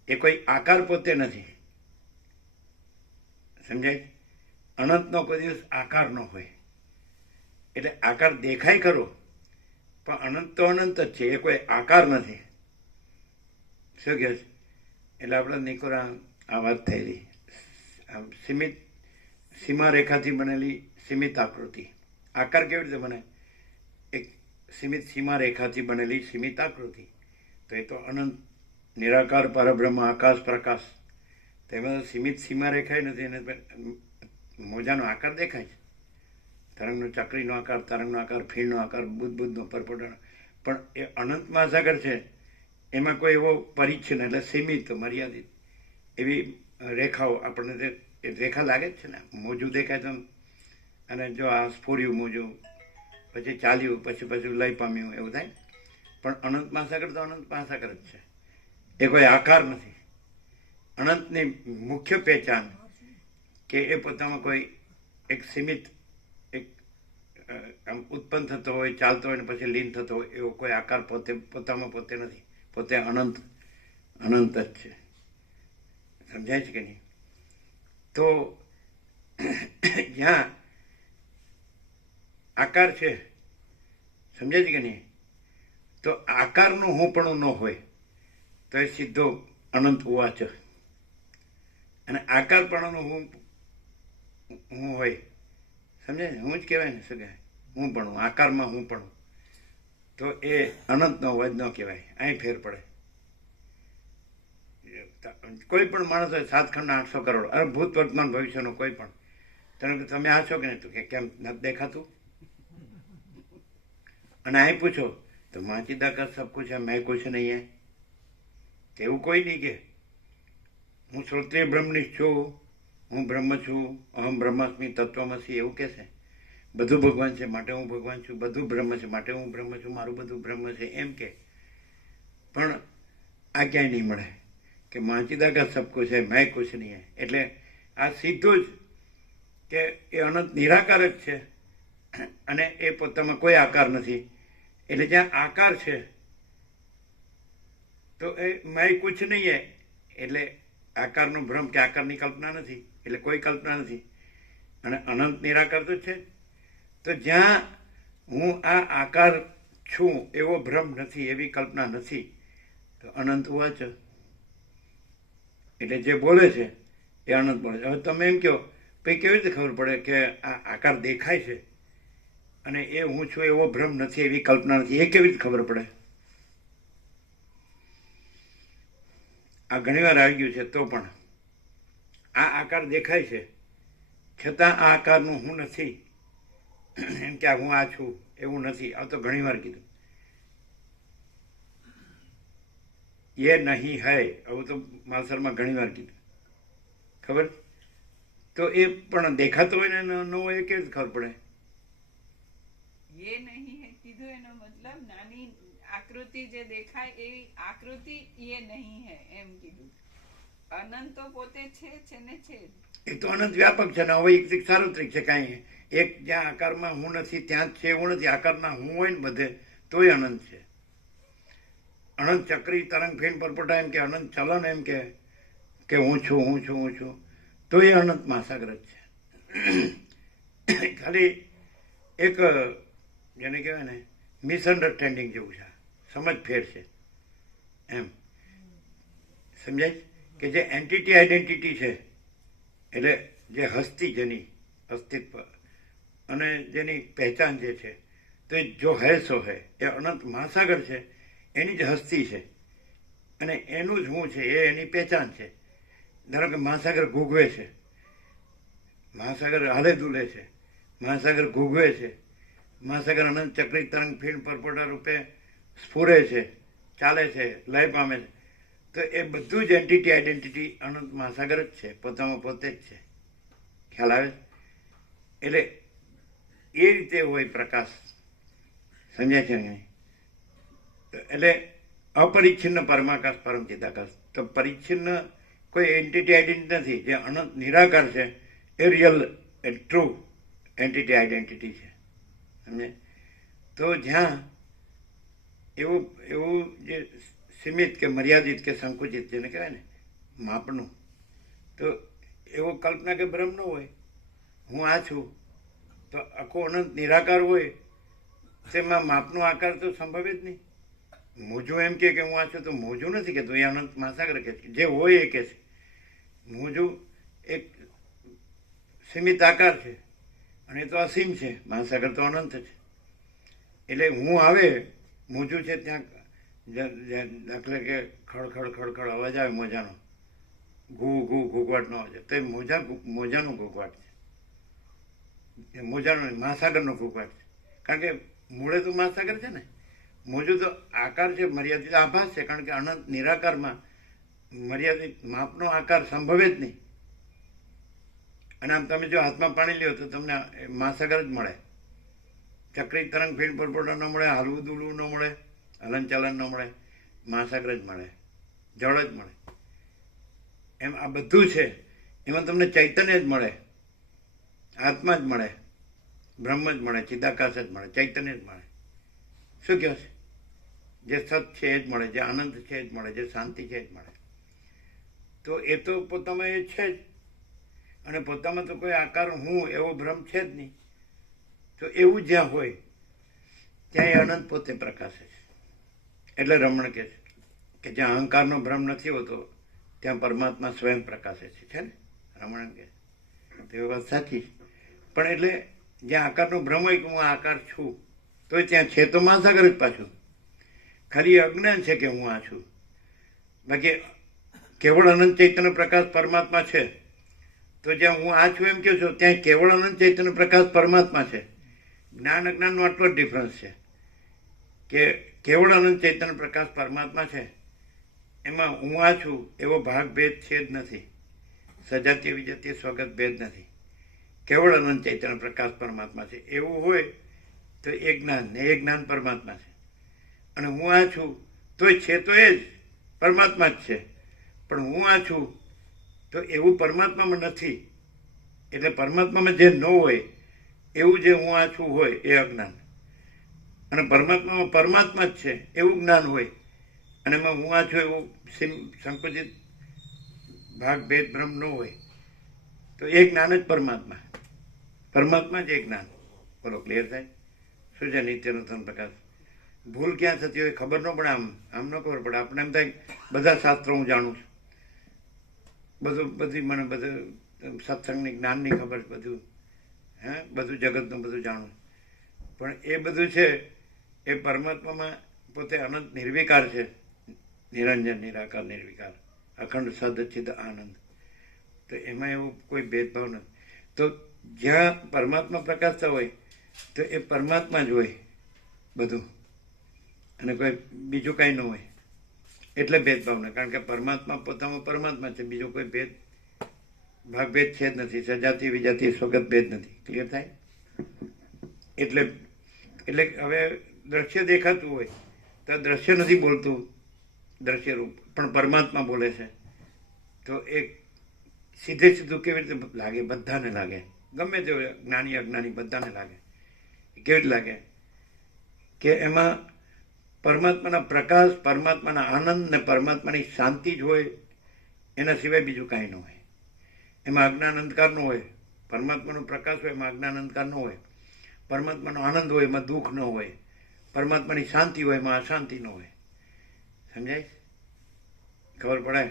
એ કોઈ આકાર પોતે નથી. સમજાય? અનંતનો કોઈ દિવસ આકાર ન હોય. એટલે આકાર દેખાય ખરો, પણ અનંત તો અનંત જ છે. એ કોઈ આકાર નથી. શું કહે છે? એટલે આપણે નિકોરા આ વાત થયેલી સીમિત સીમા રેખાથી બનેલી સીમિત આકૃતિ. આકાર કેવી રીતે બને? એક સીમિત સીમા રેખાથી બનેલી સીમિત આકૃતિ. તો એ તો અનંત નિરાકાર પરબ્રહ્મ આકાશ પ્રકાશ. તેમાં સીમિત સીમા રેખાય નથી. એને મોજાનો આકાર દેખાય છે. તરંગનો ચક્રીનો આકાર, તરંગનો આકાર, ફીણનો આકાર, બુદ્ધનો પરપોટાનો. પણ એ અનંત મહાસાગર છે. એમાં કોઈ એવો પરિચ્છન્ન એટલે સીમિત મર્યાદિત એવી રેખાઓ આપણને રેખા લાગે જ છે ને. મોજું દેખાય તો, અને જો આ સ્ફોર્યું મોજું, પછી ચાલ્યું, પછી લઈ પામ્યું, એવું થાય. પણ અનંત મહાસાગર તો અનંત મહાસાગર જ છે. એ કોઈ આકાર નથી. અનંતની મુખ્ય પહેચાન કે એ પોતામાં કોઈ એક સીમિત એક આમ ઉત્પન્ન થતો હોય, ચાલતો હોય ને પછી લીન થતો હોય, એવો કોઈ આકાર પોતામાં પોતે નથી. પોતે અનંત જ છે. સમજાય છે કે નહીં? તો જ્યાં આકાર છે, સમજાય છે કે નહીં? તો આકારનું હું પણ ન હોય તો એ સીધો અનંત ઉવાચ. અને આકારપણાનું હું હોય, સમજાય ને? હું જ કહેવાય ને સગાય. હું પણ આકારમાં હું પણ, તો એ અનંતનો અવાજ ન કહેવાય. અહીં ફેર પડે. કોઈ પણ માણસ હોય 7 ખંડના 800 કરોડ, અરે ભૂત વર્તમાન ભવિષ્યનો કોઈ પણ, તમે આ છો કે નહીં? તો કે કેમ નથી દેખાતું? અને અહીં પૂછો તો માચીદા કા સબ કુછ है, मैं कुछ नहीं है, એવું કોઈ નહીં કે હું શ્રોત્રિય બ્રહ્મનિષ્ઠ છું, હું બ્રહ્મ છું, અહમ બ્રહ્માસ્મિ તત્વમસી, એવું કે છે. બધું ભગવાન છે માટે હું ભગવાન છું, બધું બ્રહ્મ છે માટે હું બ્રહ્મ છું, મારું બધું બ્રહ્મ છે એમ કે. પણ આ ક્યાંય નહીં મળે કે માચીદા કા સબ કુછ है, मैं कुछ नहीं है. એટલે આ સીધું જ કે એ અનંત નિરાકાર જ છે અને એ પોતામાં કોઈ આકાર નથી. એટલે જ્યાં આકાર છે તો એ મેં કુછ નહીં હે, એટલે આકારનો ભ્રમ કે આકારની કલ્પના નથી, એટલે કોઈ કલ્પના નથી. અને અનંત નિરાકાર તો છે. તો જ્યાં હું આ આકાર છું એવો ભ્રમ નથી, એવી કલ્પના નથી, તો અનંત વાચ. એટલે જે બોલે છે એ અનંત બોલે છે. હવે તમે એમ કહો પછી કેવી રીતે ખબર પડે કે આ આકાર દેખાય છે અને એ હું છું એવો ભ્રમ નથી, એવી કલ્પના નથી, એ કેવી રીતે ખબર પડે? આ ઘણીવાર આવી ગયું છે. તો પણ આ આકાર દેખાય છે છતાં આ આકારનું હું નથી, એમ કે હું આ છું એવું નથી. આ તો ઘણીવાર કીધું. એ નહીં હૈ, આવું તો માલસરમાં ઘણીવાર કીધું. ખબર? તો એ પણ દેખાતો હોય ને ન હોય, એ કેવી રીતે ખબર પડે? એ નહીં હે કીધું એનો મતલબ નાની આકૃતિ જે દેખાય એ આકૃતિ એ નહીં હે એમ કીધું. અનંત તો પોતે છે ને છે. એ તો અનંત વ્યાપક છે ને અવૈયક્તિક સાર્વત્રિક છે. કાંઈ એક જ્યાં આકારમાં હું નથી ત્યાં જ છે એવું નથી. આકારના હું હોય ને બધે તોય અનંત છે. અનંત ચક્રી તરંગ ફીણ પરપોટા એમ કે અનંત ચલન એમ કે હું છું હું છું હું છું, તો એ અનંત મહાસાગર જ છે. ખાલી એક જેને કહેવાય ને મિસઅન્ડરસ્ટેન્ડિંગ જેવું છે, સમજ ફેર છે એમ. સમજાય કે જે એન્ટિટી આઈડેન્ટિટી છે, એટલે જે હસ્તી જેની અસ્તિત્વ અને જેની પહેચાન જે છે, તો એ જો હૈ સો હૈ, એ અનંત મહાસાગર છે, એની જ હસ્તી છે અને એનું જ હું છે, એ એની પહેચાન છે. ધારો કે મહાસાગર ઘૂઘવે છે, મહાસાગર હાલે દુલે છે, મહાસાગર ઘૂઘવે છે, મહાસાગર અનંત ચક્રી તરંગ ફીણ પરપોટા રૂપે સ્ફુરે છે, ચાલે છે, લય પામે છે. તો એ બધું જ એન્ટિટી આઈડેન્ટિટી અનંત મહાસાગર જ છે, પોતામાં પોતે જ છે. ખ્યાલ આવે? એટલે એ રીતે હોય પ્રકાશ. સમજાય છે ને? એટલે અપરિચ્છિન્ન પરમાકાશ પરમ ચિદાકાશ. તો પરિચ્છિન્ન કોઈ એન્ટિટી આઈડેન્ટિટી નથી. જે અનંત નિરાકાર છે એ રિયલ ટ્રુ એન્ટિટી આઈડેન્ટિટી છે. સમજે? તો જ્યાં એવું જે સીમિત કે મર્યાદિત કે સંકુચિત જેને કહેવાય ને માપનું, તો એવો કલ્પના કે ભ્રમ ન હોય. હું આ છું તો આખો અનંત નિરાકાર હોય, તેમાં માપનો આકાર તો સંભવે જ નહીં. મોજું એમ કે હું આ છું તો મોજું નથી કહેતું, એ અનંત મહાસાગર કહે છે. જે હોય એ કહે છે. મોજું એક સીમિત આકાર છે અને એ તો અસીમ છે, મહાસાગર તો અનંત છે. એટલે હું આવે મોજું છે ત્યાં દાખલે કે ખડખડ ખડખડ અવાજ આવે મોજાનો, ઘૂઘવાટનો અવાજ, તો એ મોજાનો ઘૂઘવાટ છે, મોજાનો મહાસાગરનો ઘૂઘવાટ છે. કારણ કે મૂળે તો મહાસાગર છે ને. મોજું તો આકાર છે, મર્યાદિત આભાસ છે. કારણ કે અનંત નિરાકારમાં મર્યાદિત માપનો આકાર સંભવે જ નહીં. અને આમ તમે જો હાથમાં પાણી લ્યો તો તમને મહાસાગર જ મળે. ચક્રી તરંગ ફીણ પરપોટા ન મળે, હલવું દુલવું ન મળે, હલન ચલન ન મળે, મહાસાગર જ મળે, જળ જ મળે. એમ આ બધું છે. એમાં તમને ચૈતન્ય જ મળે, આત્મા જ મળે, બ્રહ્મ જ મળે, ચિદાકાશ જ મળે, ચૈતન્ય જ મળે. શું કહે છે? જે સત છે એ જ મળે, જે આનંદ છે એ જ મળે, જે શાંતિ છે એ જ મળે. તો એ તો પોતામાં એ છે જ. અને પોતામાં તો કોઈ આકાર હું એવો ભ્રમ છે જ નહીં. તો એવું જ્યાં હોય ત્યાં એ અનંત પોતે પ્રકાશે છે. એટલે રમણ કહે છે કે જ્યાં અહંકારનો ભ્રમ નથી હોતો ત્યાં પરમાત્મા સ્વયં પ્રકાશે છે ને? રમણ કહે છે એ વાત સાચી. પણ એટલે જ્યાં આકારનો ભ્રમ હોય કે હું આકાર છું, તો ત્યાં છે તો મહાસાગર જ પાછું. ખાલી અજ્ઞાન છે કે હું આ છું. બાકી કેવળ અનંત ચૈતન્ય પ્રકાશ પરમાત્મા છે, તો જ્યાં હું આ છું એમ કહું છું ત્યાં કેવળ અનંત ચૈતન્ય પ્રકાશ પરમાત્મા છે. જ્ઞાન અજ્ઞાનનો આટલો જ ડિફરન્સ છે કે કેવળ અનંત ચૈતન્ય પ્રકાશ પરમાત્મા છે, એમાં હું આ છું એવો ભાગ ભેદ છે જ નથી, સજાતીય વિજાતીય સ્વગત ભેદ નથી. કેવળ અનંત ચૈતન્ય પ્રકાશ પરમાત્મા છે. એવું હોય તો એ જ્ઞાન ને એ જ્ઞાન પરમાત્મા છે. અને હું આ છું તોય છે તો એ જ પરમાત્મા જ છે, પણ હું આ છું તો એવું પરમાત્મામાં નથી. એટલે પરમાત્મામાં જે ન હોય એવું જે હું આ છું હોય એ અજ્ઞાન, અને પરમાત્મામાં પરમાત્મા જ છે એવું જ્ઞાન હોય, અને એમાં હું આ છું એવું સંકુચિત ભાગ ભેદ ભ્રમ ન હોય, તો એ જ્ઞાન જ પરમાત્મા. પરમાત્મા જ એ જ્ઞાન. બોલો, ક્લિયર થાય? શું છે નિત્યનૂતન પ્રકાશ? ભૂલ ક્યાં થતી હોય ખબર ન પડે. આમ ન ખબર પડે. આપણે એમ થાય બધા શાસ્ત્રો હું જાણું છું, બધી મને બધું સત્સંગની જ્ઞાનની ખબર, બધું જગતનું બધું જાણું, પણ એ બધું છે એ પરમાત્મામાં પોતે અનંત નિર્વિકાર છે. નિરંજન, નિરાકાર, નિર્વિકાર, અખંડ સદચિદ આનંદ. તો એમાં એવું કોઈ ભેદભાવ નથી. તો જ્યાં પરમાત્મા પ્રકાશતા હોય તો એ પરમાત્મા જ હોય બધું, અને કોઈ બીજું કાંઈ ન હોય. એટલે ભેદભાવ નહીં, કારણ કે પરમાત્મા પોતામાં પરમાત્મા છે, બીજો કોઈ ભેદ ભાગ ભેદ છે જ નથી, સજાતી વિજાતી સ્વગત ભેદ નથી. ક્લિયર થાય? એટલે હવે દ્રશ્ય દેખાતું હોય તો દ્રશ્ય નથી બોલતું, દ્રશ્ય રૂપ, પણ પરમાત્મા બોલે છે. તો એ સીધે સીધું કેવી રીતે લાગે? બધાને લાગે, ગમે તે જ્ઞાની અજ્ઞાની બધાને લાગે. કેવી રીતે લાગે? કે એમાં પરમાત્માના પ્રકાશ, પરમાત્માના આનંદ ને પરમાત્માની શાંતિ જ હોય, એના સિવાય બીજું કાંઈ ન હોય. એમાં અજ્ઞાન અંધકાર ન હોય. પરમાત્માનો પ્રકાશ હોય એમાં અજ્ઞાન અંધકાર ન હોય. પરમાત્માનો આનંદ હોય એમાં દુઃખ ન હોય. પરમાત્માની શાંતિ હોય એમાં અશાંતિ ન હોય. સમજાય? ખબર પડે?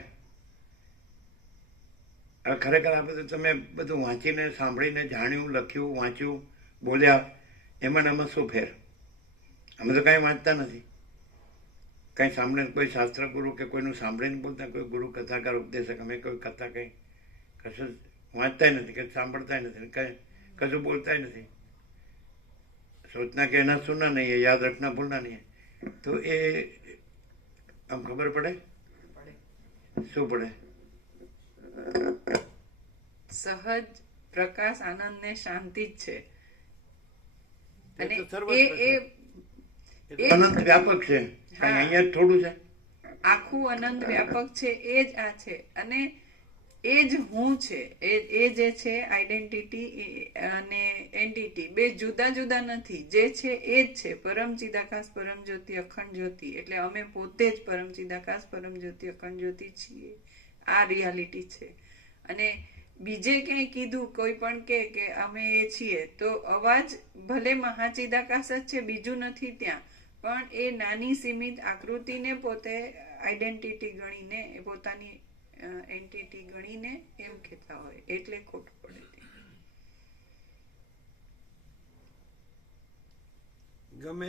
હવે ખરેખર આ બધું તમે બધું વાંચીને, સાંભળીને, જાણ્યું, લખ્યું, વાંચ્યું, બોલ્યા, એમાં આમાં શું ફેર? અમે તો કાંઈ વાંચતા નથી, કાંઈ સાંભળે, કોઈ શાસ્ત્ર ગુરુ કે કોઈનું સાંભળીને બોલતા, કોઈ ગુરુ કથાકાર ઉપદેશક, અમે કોઈ કથા કંઈ કશું વાંચતા નથી, કે સાંભળતા નથી, કંઈ કશું બોલતા નથી. સોચના કે એના સુના નહીં, એ યાદ રખના ભૂલના નહીં. તો એ આમ ખબર પડે? શું પડે? સહજ પ્રકાશ, આનંદ ને શાંતિ જ છે. અને એ અનંત વ્યાપક છે, અહીંયા જ થોડું છે. આખું અનંત વ્યાપક છે, એ જ આ છે, અને એ જ હું છે. એ જે છે આઈડેન્ટિટી અને એન્ટિટી બે જુદા જુદા નથી. જે છે એ જ છે. પરમ ચિદાકાશ, પરમ જ્યોતિ, અખંડ જ્યોતિ. એટલે અમે પોતે જ પરમ ચિદાકાશ, પરમ જ્યોતિ, અખંડ જ્યોતિ છીએ. આ રિયાલિટી છે. અને બીજે ક્યાંય કીધું કોઈ પણ કે અમે એ છીએ, તો અવાજ ભલે મહાચિદાકાશ જ છે, બીજું નથી ત્યાં, પણ એ નાની સીમિત આકૃતિને પોતે આઈડેન્ટિટી ગણીને, પોતાની એન્ટિટી ગણીને એમ કહેતા હોય, એટલે ખોટું પડે. ગમે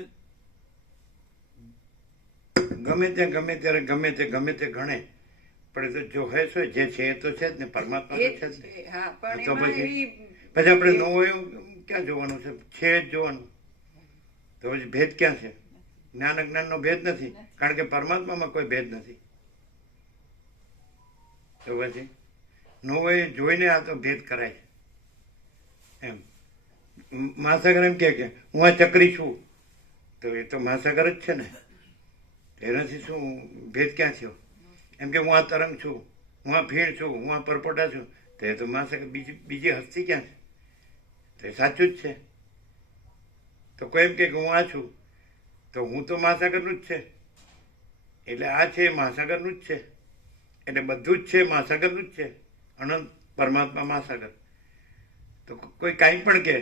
ત્યાં, ગમે ત્યારે, ગમે તે ગણે, પણ તો જો હે છે, જે છે એ તો છે જ ને, પરમાત્મા તો છે જ ને. તો પછી આપણે ન હોય ક્યાં જોવાનું છે જ જોવાનું. તો પછી ભેદ ક્યાં છે? જ્ઞાન અજ્ઞાનનો ભેદ નથી, કારણ કે પરમાત્મામાં કોઈ ભેદ નથી. તો પછી ન હોય જોઈને આ તો ભેદ કરાય. એમ મહાસાગર એમ કે હું આ ચક્રી છું, તો એ તો મહાસાગર જ છે ને, એનાથી શું ભેદ ક્યાં થયો? એમ કે હું આ તરંગ છું, હું આ ફીણ છું, હું આ પરપોટા છું, તો એ તો મહાસાગર, બીજી હસ્તી ક્યાં છે? તો એ સાચું જ છે. તો કોઈ એમ કે હું આ છું, તો હું તો મહાસાગરનું જ છે. એટલે આ છે મહાસાગરનું જ છે. એટલે બધું જ છે મહાસાગરનું જ છે. અનંત પરમાત્મા મહાસાગર. તો કોઈ કાંઈ પણ કહે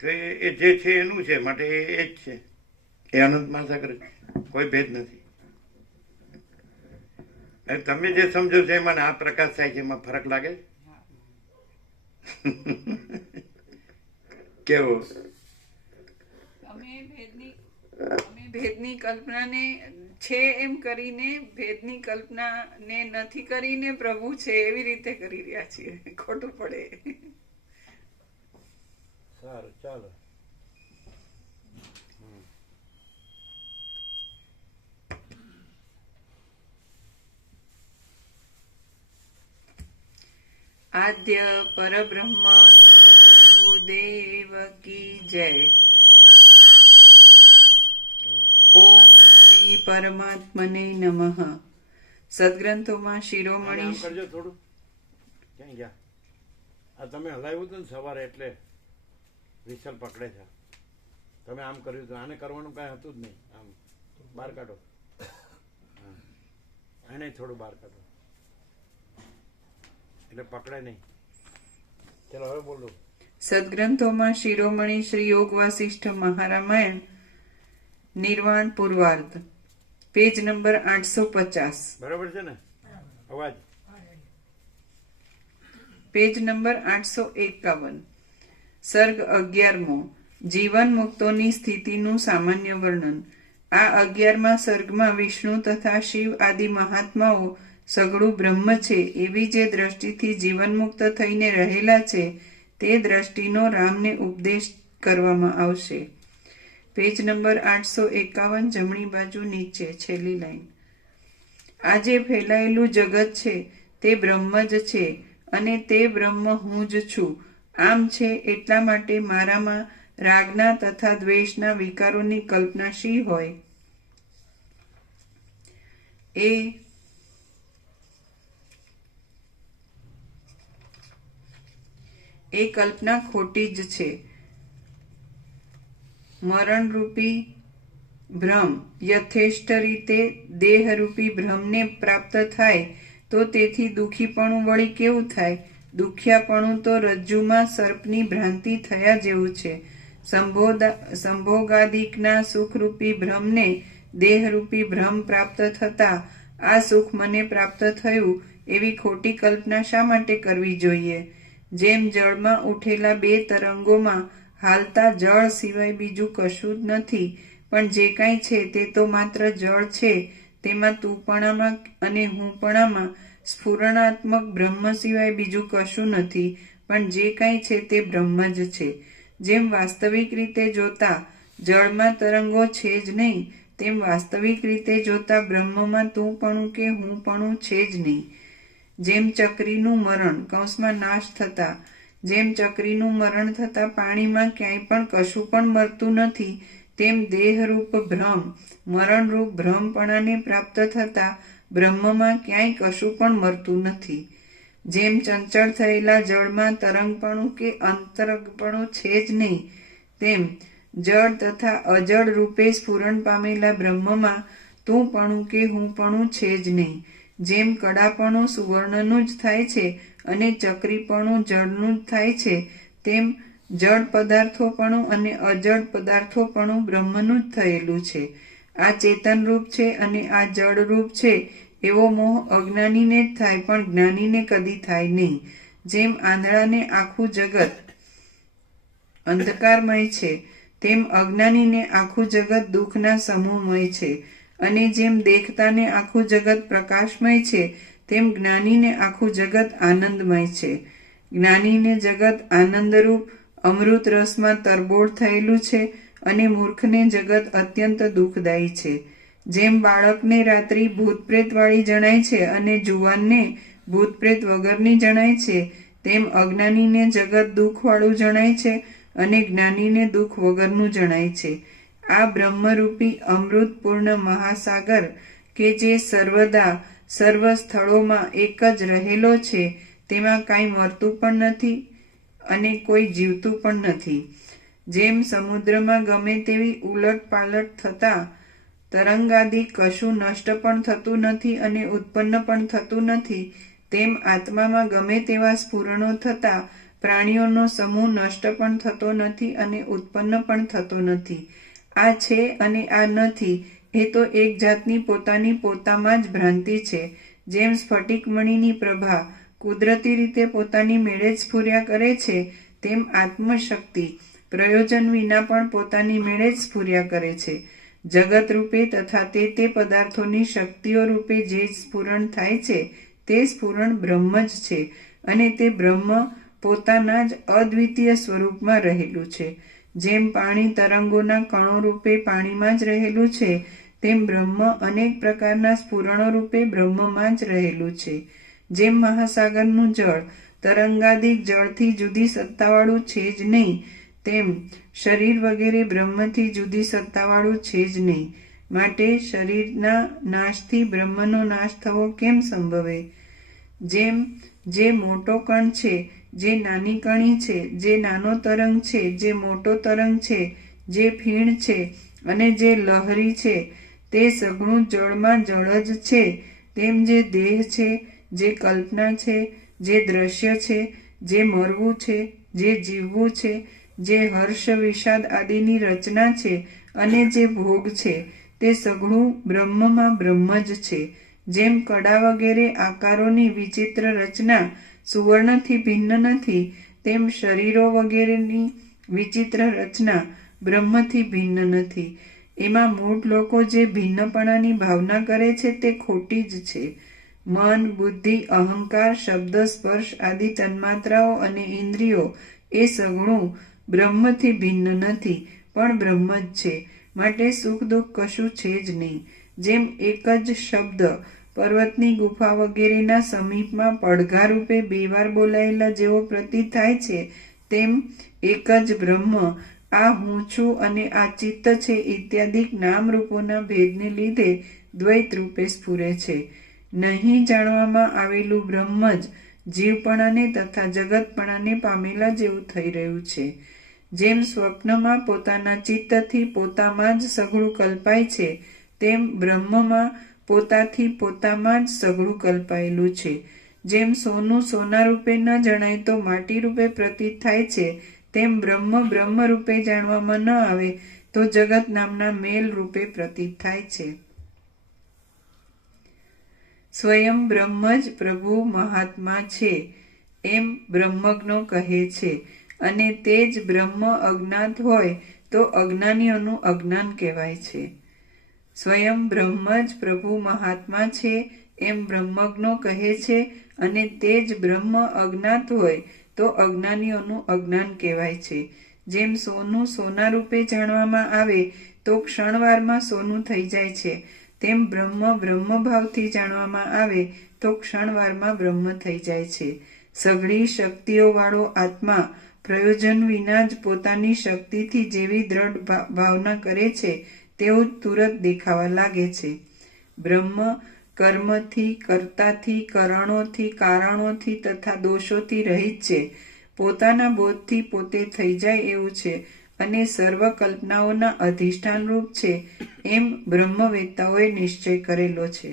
તો એ જે છે એનું છે, માટે એ જ છે. એ અનંત મહાસાગર જ, કોઈ ભેદ નથી. તમે જે સમજો છો એમાં આ પ્રકાશ થાય છે, એમાં ફરક લાગે? કેવો? અમે ભેદની કલ્પનાને છે એમ કરીને ભેદની કલ્પનાને નથી કરીને પ્રભુ છે એવી રીતે કરી રહ્યા છીએ, ખોટું પડે. સારું, ચાલો. આદ્ય પરબ્રહ્મ સદગુરુ દેવ કી જય. ઓમ શ્રી પરમાત્મને નમઃ. સદગ્રંથોમાં આમ શિરોમણી કરજો થોડું. ક્યાં ગયા? આ તમે હલાવ્યું હતું ને સવારે એટલે વિસલ પકડે છે. તમે આમ કર્યું હતું. આને કરવાનું કાંઈ હતું જ નહીં. આમ બહાર કાઢો. હા, આને થોડું બહાર કાઢો એટલે પકડે નહીં. ચલો હવે બોલો. સદગ્રંથોમાં શિરોમણી શ્રી યોગ વાસિષ્ઠ મહારામાયણ નિર્વાણ પૂર્વાર્ધ પેજ નંબર 850. બરાબર છે ને અવાજ? Page number 851. સર્ગ 11મો. જીવન મુક્તોની સ્થિતિનું સામાન્ય વર્ણન. આ 11મા સર્ગમાં વિષ્ણુ તથા શિવ આદિ મહાત્માઓ સગળું બ્રહ્મ છે એવી જે દ્રષ્ટિથી જીવનમુક્ત થઈને રહેલા છે તે દ્રષ્ટિનો રામને ઉપદેશ કરવામાં આવશે. પેજ નંબર 851, જમણી બાજુ નીચે છેલ્લી લાઈન. આ જે ફેલાયેલું જગત છે તે બ્રહ્મ જ છે અને તે બ્રહ્મ હું જ છું. આમ છે એટલા માટે મારામાં રાગના તથા દ્વેષના વિકારોની કલ્પના શી હોય એ કલ્પના ખોટી જ છે. મરણરૂપી ભ્રમ યથેષ્ટ રીતે દેહરૂપી ભ્રમને પ્રાપ્ત થાય તો તેથી દુઃખીપણું વળી કેવું થાય? દુખ્યાપણું તો રજ્જુમાં સર્પની ભ્રાંતિ થયા જેવું છે. સંભોગાદિકના સુખરૂપી ભ્રમને દેહરૂપી ભ્રમ પ્રાપ્ત થતા આ સુખ મને પ્રાપ્ત થયું એવી ખોટી કલ્પના શા માટે કરવી જોઈએ? જેમ જળમાં ઉઠેલા બે તરંગોમાં હાલતા જળ સિવાય બીજું કશું જ નથી, પણ જે કાંઈ છે તે તો માત્ર જળ છે. તેમાં તુંપણામાં અને હુંપણામાં સ્ફુરણાત્મક બ્રહ્મ સિવાય બીજું કશું નથી, પણ જે કાંઈ છે તે બ્રહ્મ જ છે. જેમ વાસ્તવિક રીતે જોતા જળમાં તરંગો છે જ નહીં, તેમ વાસ્તવિક રીતે જોતા બ્રહ્મમાં તુંપણું કે હુંપણું છે જ નહીં. જેમ ચક્રીનું મરણ કૌંસમાં નાશ થતા જેમ ચક્રીનું મરણ થતા પાણીમાં ક્યાંય પણ કશું પણ મરતું નથી, તેમ દેહરૂપ ભ્રમ મરણરૂપ ભ્રમપણાને પ્રાપ્ત થતા બ્રહ્મમાં ક્યાંય કશું પણ મરતું નથી. જેમ ચંચળ થયેલા જળમાં તરંગપણું કે અંતરંગપણું છે જ નહીં, તેમ જળ તથા અજળ રૂપે સ્ફુરણ પામેલા બ્રહ્મમાં તુંપણું કે હુંપણું છે જ નહીં. જેમ કડાપણું સુવર્ણનું જ થાય છે અને ચક્રીપણું જળનું જ થાય છે, તેમ જળ પદાર્થોપણું અને અજળ પદાર્થોપણું બ્રહ્મનું જ થયેલું છે. આ ચેતનરૂપ છે અને આ જળરૂપ છે એવો મોહ અજ્ઞાનીને જ થાય, પણ જ્ઞાનીને કદી થાય નહીં. જેમ આંધળાને આખું જગત અંધકારમય છે, તેમ અજ્ઞાનીને આખું જગત દુઃખના સમૂહમય છે. અને જેમ દેખતાને આખું જગત પ્રકાશમય છે, તેમ જ્ઞાનીને આખું જગત આનંદમય છે. જ્ઞાનીને જગત આનંદરૂપ અમૃત રસમાં તરબોળ થયેલું છે અને મૂર્ખને જગત અત્યંત દુઃખદાયી છે. જેમ બાળકને રાત્રિ ભૂતપ્રેતવાળી જણાય છે અને જુવાનને ભૂતપ્રેત વગરની જણાય છે, તેમ અજ્ઞાનીને જગત દુઃખવાળું જણાય છે અને જ્ઞાનીને દુઃખ વગરનું જણાય છે. આ બ્રહ્મરૂપી અમૃતપૂર્ણ મહાસાગર કે જે સર્વદા સર્વ સ્થળોમાં એક જ રહેલો છે, તેમાં કાંઈ મરતું પણ નથી અને કોઈ જીવતું પણ નથી. જેમ સમુદ્રમાં ગમે તેવી ઉલટ પાલટ થતા તરંગાદિ કશું નષ્ટ પણ થતું નથી અને ઉત્પન્ન પણ થતું નથી, તેમ આત્મામાં ગમે તેવા સ્ફુરણો થતા પ્રાણીઓનો સમૂહ નષ્ટ પણ થતો નથી અને ઉત્પન્ન પણ થતો નથી. આ છે અને આ નથી એ તો એક જાતની પોતાની પોતામાં જ ભ્રાંતિ છે. જેમ સ્ફટિકમણીની પ્રભા કુદરતી રીતે પોતાની મેળે જ સ્ફુર્યા કરે છે, તેમ આત્મશક્તિ પ્રયોજન વિના પણ પોતાની મેળે જ સ્ફુર્યા કરે છે. જગત રૂપે તથા તે પદાર્થોની શક્તિઓ રૂપે જે સ્ફુરણ થાય છે તે સ્ફુરણ બ્રહ્મ જ છે અને તે બ્રહ્મ પોતાના જ અદ્વિતીય સ્વરૂપમાં રહેલું છે. જેમ પાણી તરંગોના કણો રૂપે પાણીમાં જ રહેલું છે તેમ બ્રહ્મ અનેક પ્રકારના સ્ફુરણો રૂપે બ્રહ્મમાં જ રહેલું છે. જેમ મહાસાગરનું જળ તરંગાદિક જળથી જુદી સત્તાવાળું છે જ નહીં તેમ શરીર વગેરે બ્રહ્મથી જુદી સત્તાવાળું છે જ નહીં. માટે શરીરના નાશથી બ્રહ્મનો નાશ થવો કેમ સંભવે? જેમ જે મોટો કણ છે, જે નાની કણી છે, જે નાનો તરંગ છે, જે મોટો તરંગ છે, જે ફીણ છે અને જે લહરી છે તે સઘળું જળમાં જળ જ છે, તેમ જે દેહ છે, જે કલ્પના છે, જે દ્રશ્ય છે, જે મરવું છે, જે જીવવું છે, જે હર્ષ વિષાદ આદિની રચના છે અને જે ભોગ છે તે સઘળું બ્રહ્મમાં બ્રહ્મ જ છે. જેમ કડા વગેરે આકારોની વિચિત્ર રચના સુવર્ણથી ભિન્ન નથી તેમ શરીરો વગેરેની વિચિત્ર રચના બ્રહ્મથી ભિન્ન નથી. એમાં મૂઢ લોકો જે ભિન્નપણાની ભાવના કરે છે તે ખોટી જ છે. મન, બુદ્ધિ, અહંકાર, શબ્દ, સ્પર્શ આદિ તન્માત્રાઓ અને ઇન્દ્રિયો એ સઘળું બ્રહ્મથી ભિન્ન નથી પણ બ્રહ્મ જ છે. માટે સુખ દુઃખ કશું છે જ નહીં. જેમ એક જ શબ્દ પર્વતની ગુફા વગેરેના સમીપમાં પડઘા રૂપે 2 વાર બોલાયેલા જેવો પ્રતીત થાય છે તેમ એક જ બ્રહ્મ આ હું છું અને આ ચિત્ત છે ઇત્યાદિક નામ રૂપોના ભેદને લીધે દ્વૈત રૂપે સ્ફુરે છે. નહીં જાણવામાં આવેલું બ્રહ્મ જ જીવપણાને તથા જગતપણાને પામેલા જેવું થઈ રહ્યું છે. જેમ સ્વપ્નમાં પોતાના ચિત્તથી પોતામાં જ સઘળું કલ્પાય છે તેમ બ્રહ્મમાં પોતાથી પોતામાં જ સઘળું કલ્પાયેલું છે. જેમ સોનું સોના રૂપે ન જણાય તો માટી રૂપે પ્રતીત થાય છે તેમ બ્રહ્મ બ્રહ્મ રૂપે જાણવામાં ન આવે તો જગત નામના મેલ રૂપે પ્રતીત થાય છે. સ્વયં બ્રહ્મ જ પ્રભુ મહાત્મા છે એમ બ્રહ્મજ્ઞો કહે છે અને તે જ બ્રહ્મ અજ્ઞાત હોય તો અજ્ઞાનીઓનું અજ્ઞાન કહેવાય છે. સ્વયં બ્રહ્મ જ પ્રભુ મહાત્મા છે એમ બ્રહ્મજ્ઞો કહે છે અને તે જ બ્રહ્મ અજ્ઞાત હોય તો અજ્ઞાનીઓનું અજ્ઞાન કહેવાય છે. જેમ સોનું સોના રૂપે જાણવામાં આવે તો ક્ષણવારમાં સોનું થઈ જાય છે તેમ બ્રહ્મ બ્રહ્મભાવથી જાણવામાં આવે તો ક્ષણવારમાં બ્રહ્મ થઈ જાય છે. સઘળી શક્તિઓવાળો આત્મા પ્રયોજન વિના જ પોતાની શક્તિથી જેવી દ્રઢ ભાવના કરે છે તેવું તુરત દેખાવા લાગે છે. બ્રહ્મ કર્મથી, કર્તાથી, કરણોથી, કારણોથી તથા દોષોથી રહિત છે. પોતાના બોધથી પોતે થઈ જાય એવું છે અને સર્વ કલ્પનાઓના અધિષ્ઠાન રૂપ છે એમ બ્રહ્મવેત્તાઓએ નિશ્ચય કરેલો છે.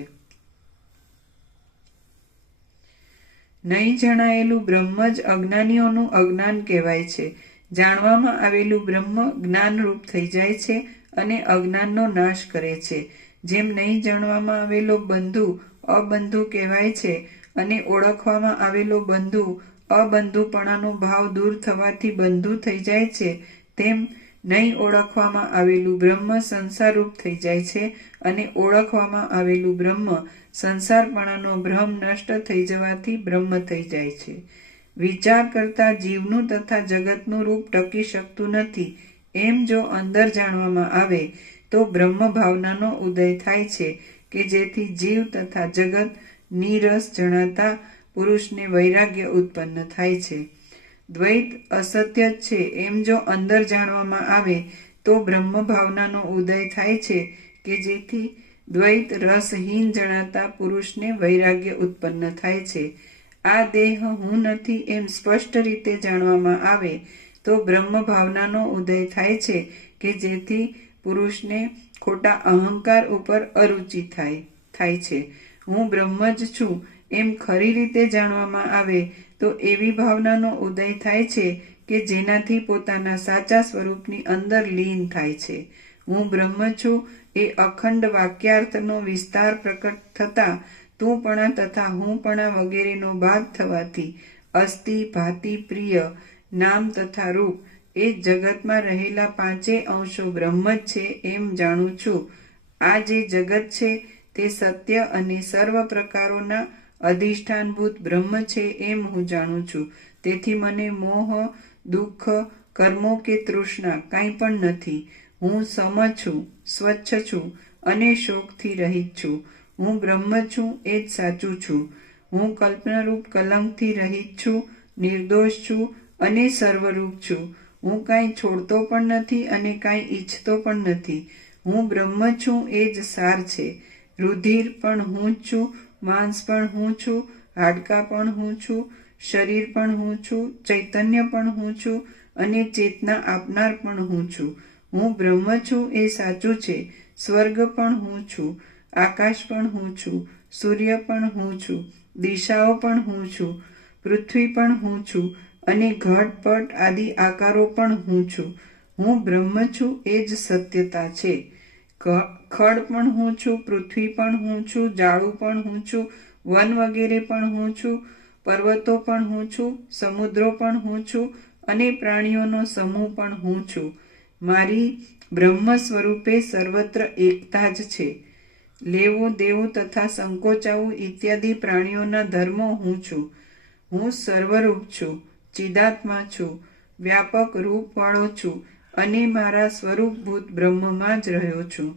નહીં જણાયેલું બ્રહ્મ જ અજ્ઞાનીઓનું અજ્ઞાન કહેવાય છે. જાણવામાં આવેલું બ્રહ્મ જ્ઞાનરૂપ થઈ જાય છે અને અજ્ઞાનનો નાશ કરે છે. જેમ નહીં જાણવામાં આવેલો બંધુ અબંધુ કહેવાય છે અને ઓળખવામાં આવેલો બંધુ અબંધુપણાનો ભાવ દૂર થવાથી બંધુ થઈ જાય છે તેમ નહીં ઓળખવામાં આવેલું બ્રહ્મ સંસારરૂપ થઈ જાય છે અને ઓળખવામાં આવેલું બ્રહ્મ સંસારપણાનો ભ્રમ નષ્ટ થઈ જવાથી બ્રહ્મ થઈ જાય છે. વિચાર કરતા જીવનું તથા જગતનું રૂપ ટકી શકતું નથી એમ જો અંદર જાણવામાં આવે તો બ્રહ્મ ભાવનાનો ઉદય થાય છે કે જેથી જીવ તથા જગત નીરસ જણાતા પુરુષને વૈરાગ્ય ઉત્પન્ન થાય છે. દ્વૈત અસત્ય જ છે એમ જો અંદર જાણવામાં આવે તો બ્રહ્મ ભાવનાનો ઉદય થાય છે કે જેથી દ્વૈત રસહીન જણાતા પુરુષને વૈરાગ્ય ઉત્પન્ન થાય છે. આ દેહ હું નથી એમ સ્પષ્ટ રીતે જાણવામાં આવે તો બ્રહ્મ ભાવનાનો ઉદય થાય છે કે જેથી પુરુષને ખોટા અહંકાર ઉપર અરુચિ થાય છે. હું બ્રહ્મ જ છું એમ ખરી રીતે જાણવામાં આવે તો એવી ભાવનાનો ઉદય થાય છે કે જેનાથી પોતાના સાચા સ્વરૂપની અંદર લીન થાય છે. હું બ્રહ્મ છું એ અખંડ વાક્યાર્થનો વિસ્તાર પ્રકટ થતા તુંપણા તથા હુંપણા વગેરેનો બાદ થવાથી અસ્થિ ભાતિ પ્રિય નામ તથા રૂપ એ જગતમાં રહેલા પાંચેય અંશો બ્રહ્મ જ છે એમ જાણું છું. આ જે જગત છે તે સત્ય અને સર્વ પ્રકારોના અધિષ્ઠાનભૂત બ્રહ્મ છે એમ હું જાણું છું. તેથી મને મોહ, દુઃખ, કર્મો કે તૃષ્ણા કાંઈ પણ નથી. હું સમ છું, સ્વચ્છ છું અને શોકથી રહિત છું. હું બ્રહ્મ છું એ જ સાચું છું. હું કલ્પનારૂપ કલંકથી રહિત છું, નિર્દોષ છું અને સર્વરૂપ છું. હું કાંઈ છોડતો પણ નથી અને કાંઈ ઈચ્છતો પણ નથી. હું બ્રહ્મ છું એ જ સાર છે. રુધિર પણ હું જ છું, માંસ પણ હું છું, હાડકાં પણ હું છું, શરીર પણ હું છું, ચૈતન્ય પણ હું છું અને ચેતના આપનાર પણ હું છું. હું બ્રહ્મ છું એ સાચું છે. સ્વર્ગ પણ હું છું, આકાશ પણ હું છું, સૂર્ય પણ હું છું, દિશાઓ પણ હું છું, પૃથ્વી પણ હું છું અને ઘટ પટ આદિ આકારો પણ હું છું. હું બ્રહ્મ છું એ જ સત્યતા છે. ખડ પણ હું છું, પૃથ્વી પણ હું છું, જાડું પણ હું છું, વન વગેરે પણ હું છું, પર્વતો પણ હું છું, સમુદ્રો પણ હું છું અને પ્રાણીઓનો સમૂહ પણ હું છું. મારી બ્રહ્મ સ્વરૂપે સર્વત્ર એકતા જ છે. લેવું દેવું તથા સંકોચાવું ઇત્યાદિ પ્રાણીઓના ધર્મો હું છું. હું સર્વરૂપ છું, ચિદાત્મા છું, વ્યાપક રૂપવાળો છું અને મારા સ્વરૂપભૂત બ્રહ્મમાં જ રહ્યો છું.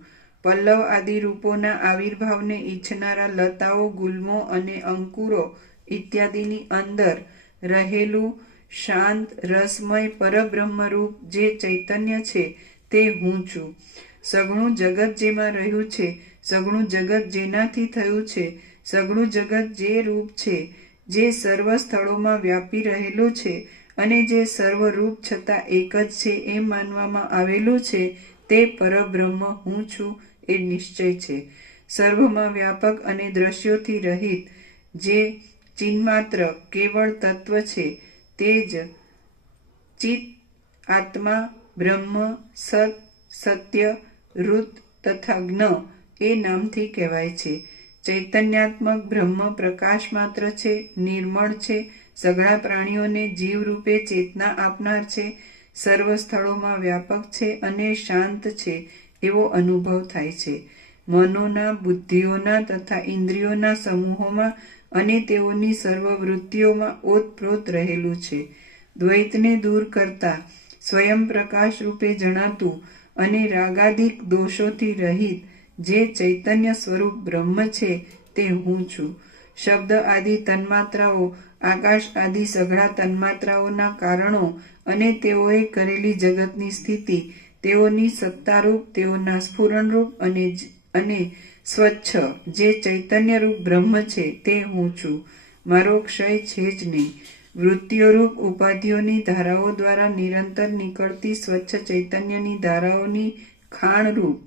પલ્લવ આદિ રૂપોના આવિર્ભાવને ઈચ્છનારા લતાઓ, ગુલ્મો અને અંકુરો ઇત્યાદિની અંદર રહેલું શાંત રસમય પરબ્રહ્મરૂપ જે ચૈતન્ય છે તે હું છું. સઘળું જગત જેમાં રહ્યું છે, સઘળું જગત જેનાથી થયું છે, સઘળું જગત જે રૂપ છે, જે સર્વ સ્થળોમાં વ્યાપી રહેલું છે અને જે સર્વરૂપ છતાં એક જ છે એમ માનવામાં આવેલું છે તે પરબ્રહ્મ હું છું એ નિશ્ચય છે. સર્વમાં વ્યાપક અને દ્રશ્યોથી રહિત જે ચિન્માત્ર કેવળ તત્વ છે તે જ ચિત્ત, આત્મા, બ્રહ્મ, સત, સત્ય, ઋત તથા જ્ઞ એ નામથી કહેવાય છે. ચૈતન્યાત્મક બ્રહ્મ પ્રકાશ માત્ર છે, નિર્મળ છે, સઘળા પ્રાણીઓને જીવરૂપે ચેતના આપનાર છે, સર્વ સ્થળોમાં વ્યાપક છે અને શાંત છે એવો અનુભવ થાય છે. મનોના, બુદ્ધિઓના તથા ઇન્દ્રિયોના સમૂહોમાં અને તેઓની સર્વ વૃત્તિઓમાં ઓતપ્રોત રહેલું છે. દ્વૈતને દૂર કરતા સ્વયં પ્રકાશ રૂપે જણાતું અને રાગાદિક દોષોથી રહિત જે ચૈતન્ય સ્વરૂપ બ્રહ્મ છે તે હું છું. શબ્દ આદિ તન્માત્રાઓ, આકાશ આદિ સઘળા તન્માત્રાઓના કારણો અને તેઓએ કરેલી જગતની સ્થિતિ, તેઓની સત્તારૂપ, તેઓના સ્ફુરણરૂપ અને સ્વચ્છ જે ચૈતન્યરૂપ બ્રહ્મ છે તે હું છું. મારો ક્ષય છે જ નહીં. વૃત્તિઓરૂપ ઉપાધિઓની ધારાઓ દ્વારા નિરંતર નીકળતી સ્વચ્છ ચૈતન્યની ધારાઓની ખાણરૂપ,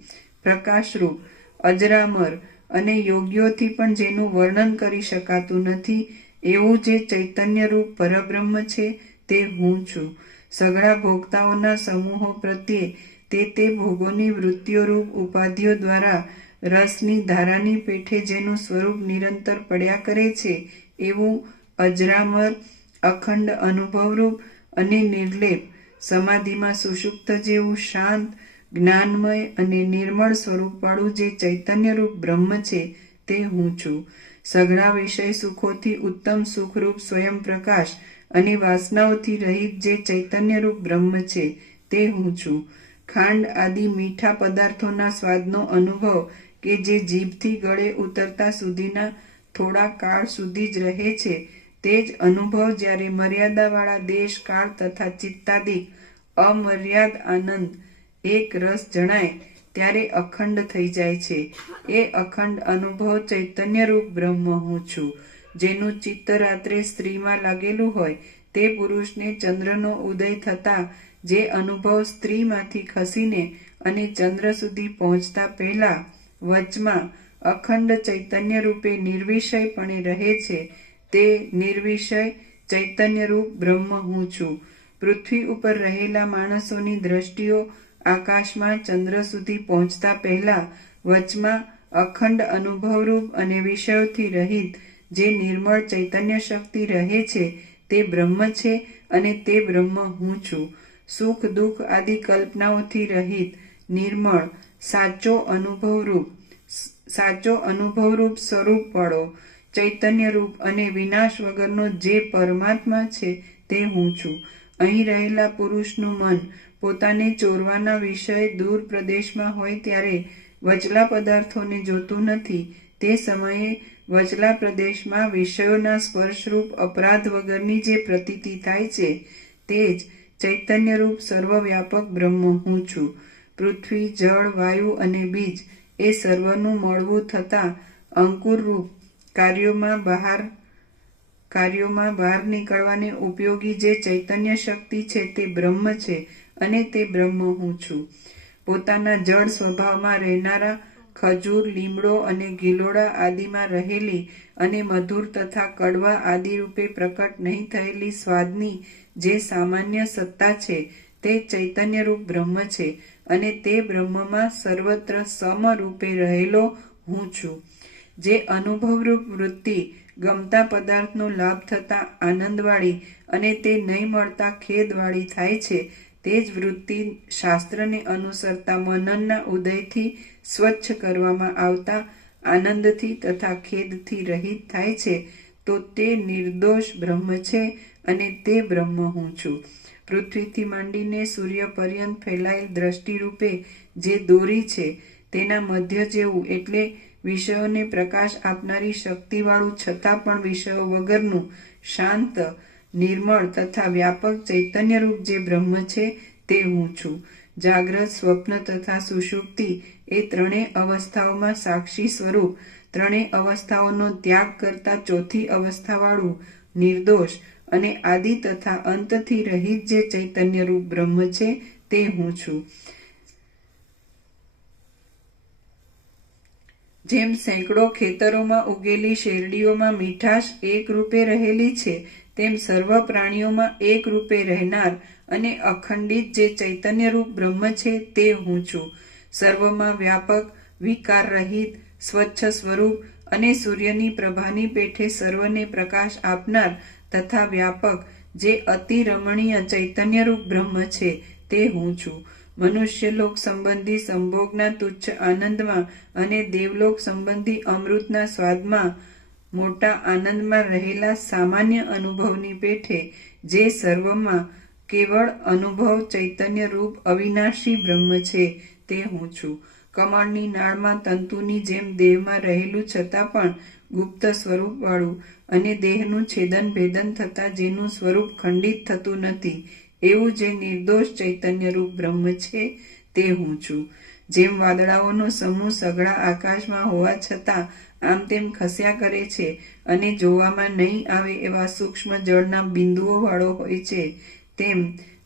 પ્રકાશરૂપ, અજરામર અને યોગ્યોથી પણ જેનું વર્ણન કરી શકાતું નથી એવું જે ચૈતન્યરૂપ પરબ્રહ્મ છે તે હું છું. સઘળા ભોગતાઓના સમૂહો પ્રત્યે તે ભોગોની વૃત્તિઓરૂપ ઉપાધિઓ દ્વારા રસની ધારાની પેઠે જેનું સ્વરૂપ નિરંતર પડ્યા કરે છે એવું અજરામર, અખંડ અનુભવરૂપ અને નિર્લેપ, સમાધિમાં સુષુપ્ત જેવું શાંત, જ્ઞાનમય અને નિર્મળ સ્વરૂપવાળું જે ચૈતન્યરૂપ બ્રહ્મ છે તે હું છું. સઘળા વિષય સુખોથી ઉત્તમ સુખરૂપ સ્વયં પ્રકાશ અને વાસનાઓથી રહિત જે ચૈતન્યરૂપ બ્રહ્મ છે તે હું છું. ખાંડ આદિ મીઠા પદાર્થોના સ્વાદનો અનુભવ કે જે જીભથી ગળે ઉતરતા સુધીના થોડા કાળ સુધી જ રહે છે તે જ અનુભવ જ્યારે મર્યાદાવાળા દેશ, કાળ તથા ચિત્તાદિક અમર્યાદ આનંદ એક રસ જણાય ત્યારે અખંડ થઈ જાય છે. એ અખંડ અનુભવ ચૈતન્યરૂપ બ્રહ્મ હું છું. જેનું ચિત્ત રાત્રે સ્ત્રીમાં લાગેલું હોય તે પુરુષને ચંદ્રનો ઉદય થતાં જે અનુભવ સ્ત્રીમાંથી ખસીને અને ચંદ્ર સુધી પહોંચતા પહેલા વચમાં અખંડ ચૈતન્ય રૂપે નિર્વિષયપણે રહે છે તે નિર્વિષય ચૈતન્યરૂપ બ્રહ્મ હું છું. પૃથ્વી ઉપર રહેલા માણસોની દ્રષ્ટિઓ આકાશમાં ચંદ્ર સુધી પહોંચતા પહેલા વચમાં અખંડ અનુભવરૂપ અને વિષયોથી રહિત જે નિર્મળ ચૈતન્ય શક્તિ રહે છે તે બ્રહ્મ છે અને તે બ્રહ્મ હું છું. સુખ દુઃખ આદિ કલ્પનાઓથી રહિત નિર્મળ સાચો અનુભવરૂપ સ્વરૂપવાળો ચૈતન્યરૂપ અને વિનાશ વગરનો જે પરમાત્મા છે તે હું છું. અહીં રહેલા પુરુષનું મન પોતાને ચોરવાના વિષય દૂર પ્રદેશમાં હોય ત્યારે વચલા પદાર્થોને જોતું નથી. તે સમયે વચલા પ્રદેશમાં વિષયોના સ્પર્શરૂપ અપરાધ વગરની જે પ્રતીતિ થાય છે તે જ ચૈતન્યરૂપ સર્વવ્યાપક બ્રહ્મ હું છું. પૃથ્વી, જળ, વાયુ અને બીજ એ સર્વનું મળવું થતાં અંકુરરૂપ કાર્યોમાં બહાર નીકળવાને ઉપયોગી જે ચૈતન્ય શક્તિ છે તે બ્રહ્મ છે અને તે બ્રહ્મ હું છું. પોતાના જળ સ્વભાવમાં રહેનારા ખજૂર, લીમડો અને ગિલોડા આદિમાં રહેલી અને મધુર તથા કડવા આદિ રૂપે પ્રકટ નહીં થયેલી સ્વાદની જે સામાન્ય સત્તા છે તે ચૈતન્યરૂપ બ્રહ્મ છે અને તે બ્રહ્મમાં સર્વત્ર સમરૂપે રહેલો હું છું. જે અનુભવરૂપ વૃત્તિ ગમતા પદાર્થનો લાભ થતાં આનંદવાળી અને તે નહીં મળતા ખેદવાળી થાય છે તે જ વૃત્તિ શાસ્ત્રને અનુસરતા મનનના ઉદયથી સ્વચ્છ કરવામાં આવતા આનંદથી તથા ખેદથી રહિત થાય છે તો તે નિર્દોષ બ્રહ્મ છે અને તે બ્રહ્મ હું છું. પૃથ્વીથી માંડીને સૂર્ય પર્યંત ફેલાયેલ દ્રષ્ટિરૂપે જે દોરી છે તેના મધ્ય જેવું એટલે વિષયોને પ્રકાશ આપનારી શક્તિવાળું છતાં પણ વિષયો વગરનું શાંત, નિર્મળ તથા વ્યાપક ચૈતન્યરૂપ જે બ્રહ્મ છે તે હું છું. જાગ્રત, સ્વપ્ન તથા સુષુપ્તિ એ ત્રણેય અવસ્થાઓમાં સાક્ષી સ્વરૂપ, ત્રણેય અવસ્થાઓનો ત્યાગ કરતા ચોથી અવસ્થાવાળું નિર્દોષ અને આદિ તથા અંતથી રહિત જે ચૈતન્યરૂપ બ્રહ્મ છે તે હું છું. જેમ સેંકડો ખેતરોમાં ઉગેલી શેરડીઓમાં મીઠાશ એક રૂપે રહેલી છે તેમ સર્વ પ્રાણીઓમાં એક રૂપે રહેનાર અને અખંડિત જે ચૈતન્યરૂપ બ્રહ્મ છે તે હું છું. સર્વમાં વ્યાપક, વિકાર રહિત, સ્વચ્છ સ્વરૂપ અને સૂર્યની પ્રભાની પેઠે સર્વને પ્રકાશ આપનાર તથા વ્યાપક જે અતિ રમણીય ચૈતન્યરૂપ બ્રહ્મ છે તે હું છું. મનુષ્યલોક સંબંધી સંભોગના તુચ્છ આનંદમાં અને દેવલોક સંબંધી અમૃતના સ્વાદમાં મોટા આનંદમાં રહેલા સામાન્ય અનુભવની પેઠે જે સર્વમાં કેવળ અનુભવ ચૈતન્ય રૂપ અવિનાશી બ્રહ્મ છે તે હું છું. કમળની નાળમાં તંતુની જેમ દેહમાં રહેલું છતાં પણ ગુપ્ત સ્વરૂપવાળું અને દેહનું છેદન ભેદન થતાં જેનું સ્વરૂપ ખંડિત થતું નથી એવું જે નિર્દોષ ચૈતન્યરૂપ બ્રહ્મ છે તે હું છું. જેમ વાદળાઓનો સમૂહ સઘળા આકાશમાં હોવા છતાં આમ તેમ ખસ્યા કરે છે અને જોવામાં નહીં આવે એવા સૂક્ષ્મ જળના બિંદુઓ વાળો હોય છે, તેમ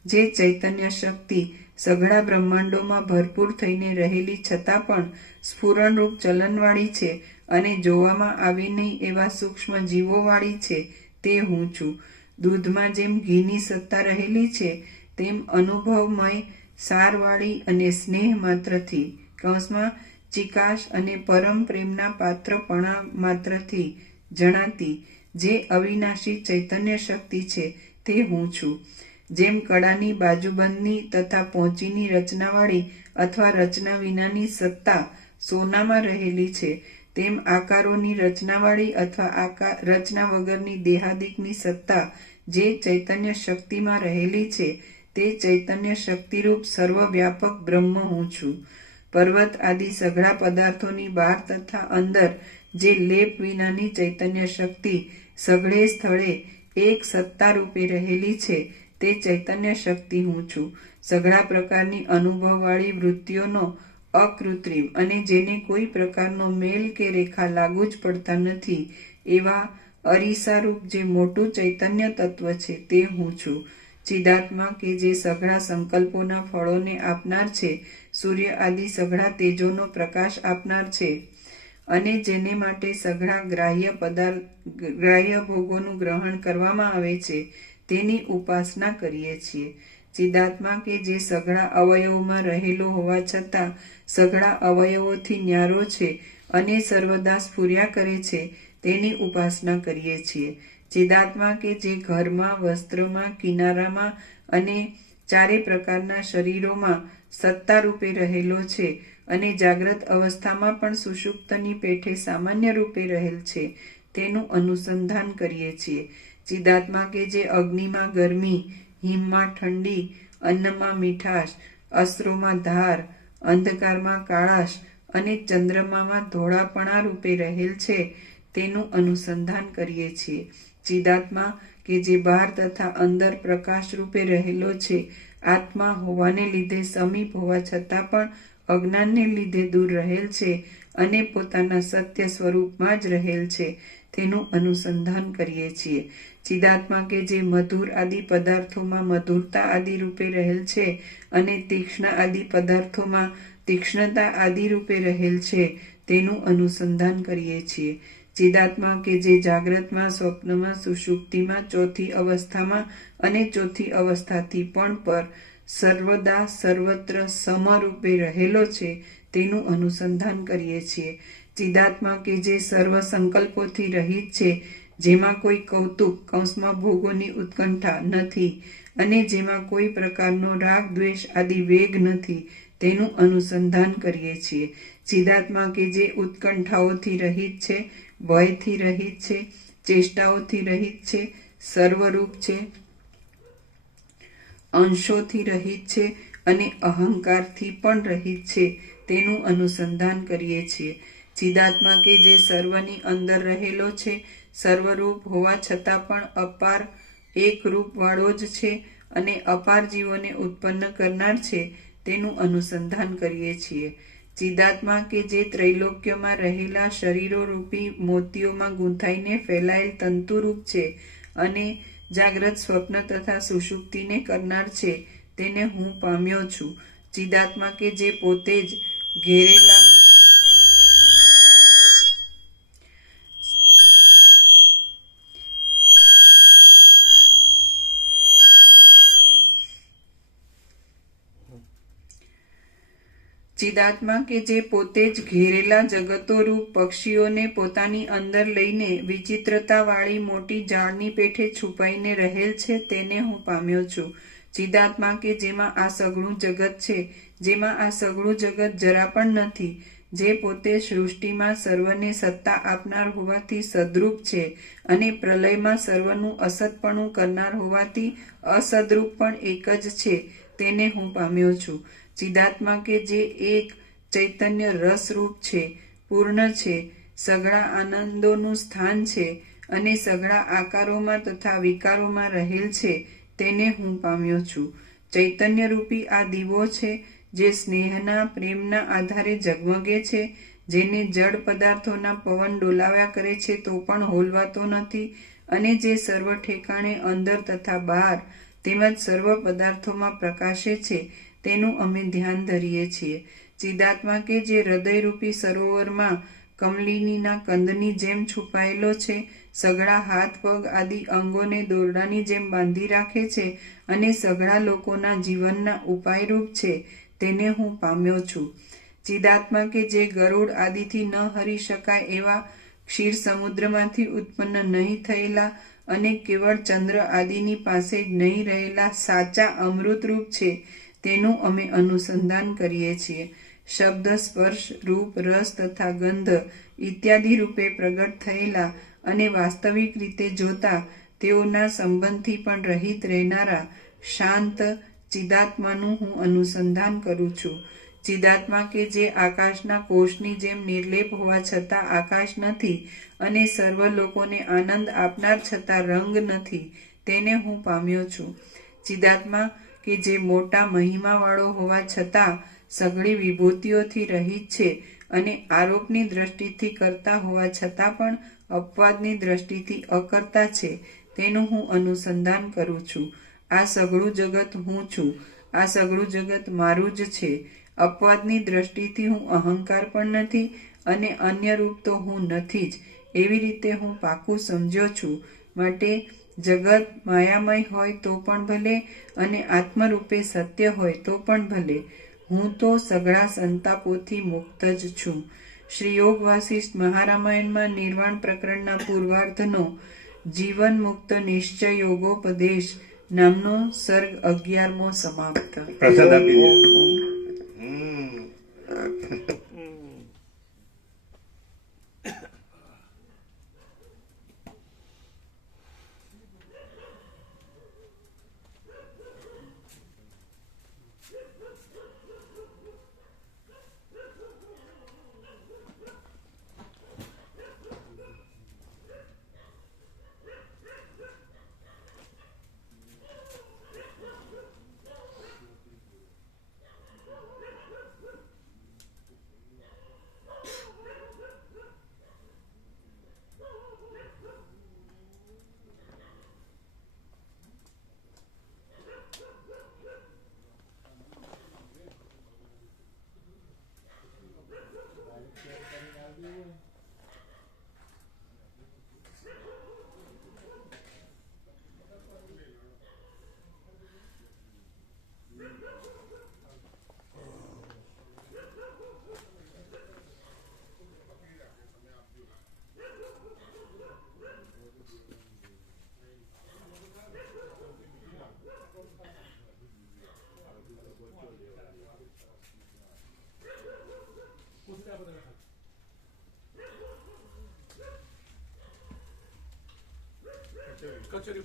જે ચૈતન્ય શક્તિ સઘળા બ્રહ્માંડોમાં ભરપૂર થઈને રહેલી છતાં પણ સ્ફુરણરૂપ ચલનવાળી છે અને જોવામાં આવે નહીં એવા સૂક્ષ્મ જીવોવાળી છે તે હું છું. દૂધમાં જેમ ઘીની સત્તા રહેલી છે તેમ અનુભવમય સારવાળી અને સ્નેહ માત્રથી ચિકાશ અને પરમ પ્રેમના પાત્રપણા માત્રથી જણાતી જે અવિનાશી ચૈતન્ય શક્તિ છે તે હું છું. જેમ કડાની બાજુબંધની તથા પોંચીની રચનાવાળી અથવા રચના વિનાની સત્તા સોનામાં રહેલી છે, તેમ આકારોની રચનાવાળી અથવા રચના વગરની દેહાદિકની સત્તા જે ચૈતન્ય શક્તિમાં રહેલી છે તે ચૈતન્ય શક્તિરૂપ સર્વવ્યાપક બ્રહ્મ હું છું. પર્વત આદિ સઘળા પદાર્થોની બહાર તથા અંદર જે લેપ વિનાની ચૈતન્ય શક્તિ સઘળે સ્થળે એક સત્તા રૂપે રહેલી છે તે ચૈતન્ય શક્તિ હું છું. સઘળા પ્રકારની અનુભવવાળી વૃત્તિઓનો અકૃત્રિમ અને જેને કોઈ પ્રકારનો મેલ કે રેખા લાગુ જ પડતા નથી એવા અરીસારૂપ જે મોટું ચૈતન્ય તત્વ છે તે હું છું. ચિદાત્મા કે જે સઘળા સંકલ્પોના ફળોને આપનાર છે, સૂર્ય આદિ સઘળા તેજોનો પ્રકાશ આપનાર છે અને જેને માટે સઘળા ગ્રાહ્ય ભોગોનું ગ્રહણ કરવામાં આવે છે તેની ઉપાસના કરીએ છીએ. ચિદાત્મા કે જે સઘળા અવયવોમાં રહેલો હોવા છતાં સઘળા અવયવોથી ન્યારો છે અને સર્વદા સ્ફુર્યા કરે છે તેની ઉપાસના કરીએ છીએ. ચિદાત્મા કે જે ઘરમાં, વસ્ત્રમાં, કિનારામાં અને ચારે પ્રકારના શરીરોમાં સત્તા રૂપે રહેલો છે અને જાગ્રત અવસ્થામાં પણ સુષુપ્તની પેઠે સામાન્ય રૂપે રહેલ છે તેનું અનુસંધાન કરીએ છીએ. ચિદાત્મા કે જે અગ્નિમાં ગરમી, હિમમાં ઠંડી, અન્નમાં મીઠાશ, અસ્ત્રોમાં ધાર, અંધકારમાં કાળાશ અને ચંદ્રમામાં ધોળાપણા રૂપે રહેલ છે તેનું અનુસંધાન કરીએ છીએ. ચિદાત્મા કે જે બહાર તથા અંદર પ્રકાશ રૂપે રહેલો છે, આત્મા હોવાને લીધે સમીપ હોવા છતાં પણ અજ્ઞાનને લીધે દૂર રહેલ છે અને પોતાના સત્ય સ્વરૂપમાં જ રહેલ છે તેનું અનુસંધાન કરીએ છીએ. ચિદાત્મા કે જે મધુર આદિ પદાર્થોમાં મધુરતા આદિ રૂપે રહેલ છે અને તીક્ષ્ણ આદિ પદાર્થોમાં તીક્ષ્ણતા આદિ રૂપે રહેલ છે તેનું અનુસંધાન કરીએ છીએ. ચિદાત્મા કે જે જાગ્રતમાં, સ્વપ્નમાં, સુષુપ્તિમાં, ચોથી અવસ્થામાં અને ચોથી અવસ્થાથી પણ પર સર્વદા સર્વત્ર સમરૂપે રહેલો છે તેનું અનુસંધાન કરીએ છીએ. ચિદાત્મા કે જે સર્વ સંકલ્પોથી રહિત છે, જેમાં કોઈ કૌતુક કૌંસમાં ભોગોની ઉત્કંઠા નથી અને જેમાં કોઈ પ્રકારનો રાગ, દ્વેષ આદિ વેગ નથી તેનું અનુસંધાન કરીએ છીએ. ચિદાત્મા કે જે ઉત્કંઠાઓથી રહિત છે, ભયથી રહિત છે, ચેષ્ટાઓથી રહિત છે, સર્વરૂપ છે, અંશોથી રહિત છે અને અહંકારથી પણ રહિત છે તેનું અનુસંધાન કરીએ છીએ. ચિદાત્મા કે જે સર્વની અંદર રહેલો છે, સર્વરૂપ હોવા છતાં પણ અપાર એક રૂપ વાળો જ છે અને અપાર જીવોને ઉત્પન્ન કરનાર છે તેનું અનુસંધાન કરીએ છીએ. ચિદાત્મા કે જે ત્રૈલોક્યમાં રહેલા શરીરો રૂપી મોતીઓમાં ગૂંથાઈને ફેલાયેલ તંતુરૂપ છે અને જાગ્રત, સ્વપ્ન તથા સુષુપ્તિને કરનાર છે તેને હું પામ્યો છું. ચિદાત્મા કે જે પોતે જ ઘેરેલા ચિદાત્મા કે જે પોતે જ ઘેરેલા જગતોરૂપ પક્ષીઓને પોતાની અંદર લઈને વિચિત્રતાવાળી મોટી ઝાડની પેઠે છુપાઈને રહેલ છે તેને હું પામ્યો છું. ચિદાત્મા કે જેમાં આ સઘળું જગત છે, જેમાં આ સઘળું જગત જરા પણ નથી, જે પોતે સૃષ્ટિમાં સર્વને સત્તા આપનાર હોવાથી સદ્રૂપ છે અને પ્રલયમાં સર્વનું અસતપણું કરનાર હોવાથી અસદરૂપ પણ એક જ છે તેને હું પામ્યો છું. ચિદાત્મા કે જે એક ચૈતન્ય રસરૂપ છે, પૂર્ણ છે, સઘળા આનંદોનું સ્થાન છે અને સઘળા આકારોમાં તથા વિકારોમાં રહેલ છે તેને હું પામ્યો છું. ચૈતન્ય રૂપી આ દીવો છે જે સ્નેહના, પ્રેમના આધારે ઝગમગે છે, જેને જડ પદાર્થોના પવન ડોલાવ્યા કરે છે તો પણ હોલવાતો નથી અને જે સર્વ ઠેકાણે અંદર તથા બહાર તેમજ સર્વ પદાર્થોમાં પ્રકાશે છે તેનું અમે ધ્યાન ધરીએ છીએ. ચિદાત્મા કે જે હૃદયરૂપી સરોવરમાં કમલિનીના કંદની જેમ છુપાયેલો છે, સઘળા હાથ પગ આદિ અંગોને દોરડાની જેમ બાંધી રાખે છે અને સઘળા લોકોના જીવનના ઉપાયરૂપ છે તેને હું પામ્યો છું. ચિદાત્મા કે જે ગરુડ આદિથી ન હરી શકાય એવા ક્ષીર સમુદ્રમાંથી ઉત્પન્ન નહીં થયેલા અને કેવળ ચંદ્ર આદિની પાસે જ નહીં રહેલા સાચા અમૃતરૂપ છે તેનું અમે અનુસંધાન કરીએ છીએ. શબ્દ, સ્પર્શ, રૂપ, રસ તથા ગંધ ઇત્યાદિ રૂપે પ્રગટ થયેલા અને વાસ્તવિક રીતે જોતા તેઓના સંબંધથી પણ રહિત રહેનારા શાંત ચિદાત્માનું હું અનુસંધાન કરું છું. ચિદાત્મા કે જે આકાશના કોષની જેમ નિર્લેપ હોવા છતાં આકાશ નથી અને સર્વ લોકોને આનંદ આપનાર છતાં રંગ નથી તેને હું પામ્યો છું. ચિદાત્મા કે જે મોટા મહિમાવાળો હોવા છતાં સઘળી વિભૂતિઓથી રહિત છે અને આરોપની દ્રષ્ટિથી કરતા હોવા છતાં પણ અપવાદની દ્રષ્ટિથી અકર્તા છે તેનું હું અનુસંધાન કરું છું. આ સઘળું જગત હું છું, આ સઘળું જગત મારું જ છે. અપવાદની દ્રષ્ટિથી હું અહંકાર પણ નથી અને અન્ય રૂપ તો હું નથી જ એવી રીતે હું પાકું સમજ્યો છું. માટે જગત માયામય હોય તો પણ ભલે અને આત્મરૂપે સત્ય હોય તો પણ ભલે, હું તો સઘળા સંતાપોથી મુક્ત જ છું. શ્રી યોગ વાસિષ્ઠ મહારામાયણમાં નિર્વાણ પ્રકરણના પૂર્વાર્ધનો જીવન મુક્ત નિશ્ચય યોગોપદેશ નામનો સર્ગ 11મો સમાપ્ત. પ્રસાદ આપી દે. ઓમ, ઓમ. કચોરી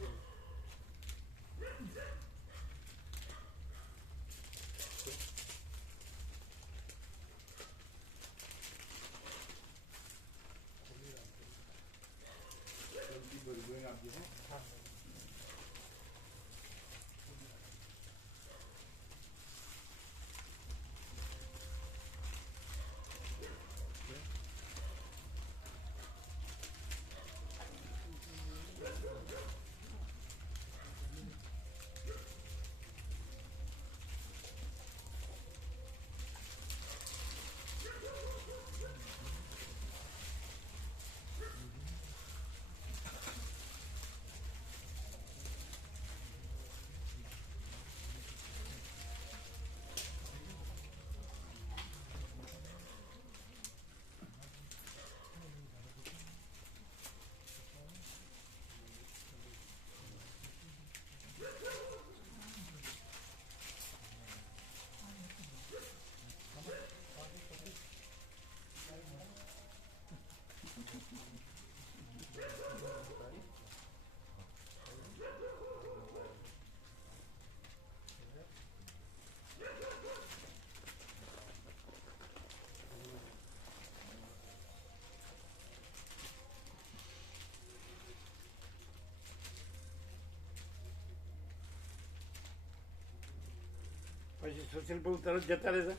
પછી સુશીલ બહુ તરત જતા રહેતા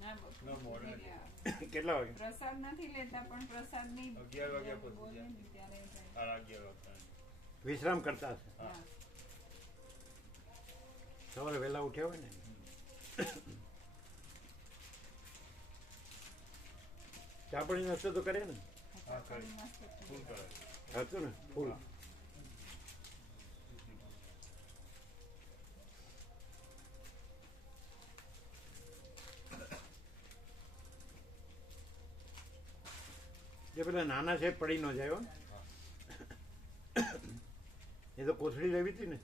ના, ના, મોડા. કેટલા વાગે? પ્રસાદ નથી લેતા પણ પ્રસાદની 11 વાગ્યા પછી બોલે જાય. ને ત્યારે જાય. 11:30 વાગતા. વિશ્રામ કરતા હશે. હા. સવારે વહેલા ઉઠ્યા હોય ને. ચા પાણી નાસ્તો તો કરે ને? હા, કરી. ફૂલ કરે. હતું ને ફૂલ. જે પેલા નાના છે પડી ન જાય હો. એ તો કોથળી લેવી હતી ને.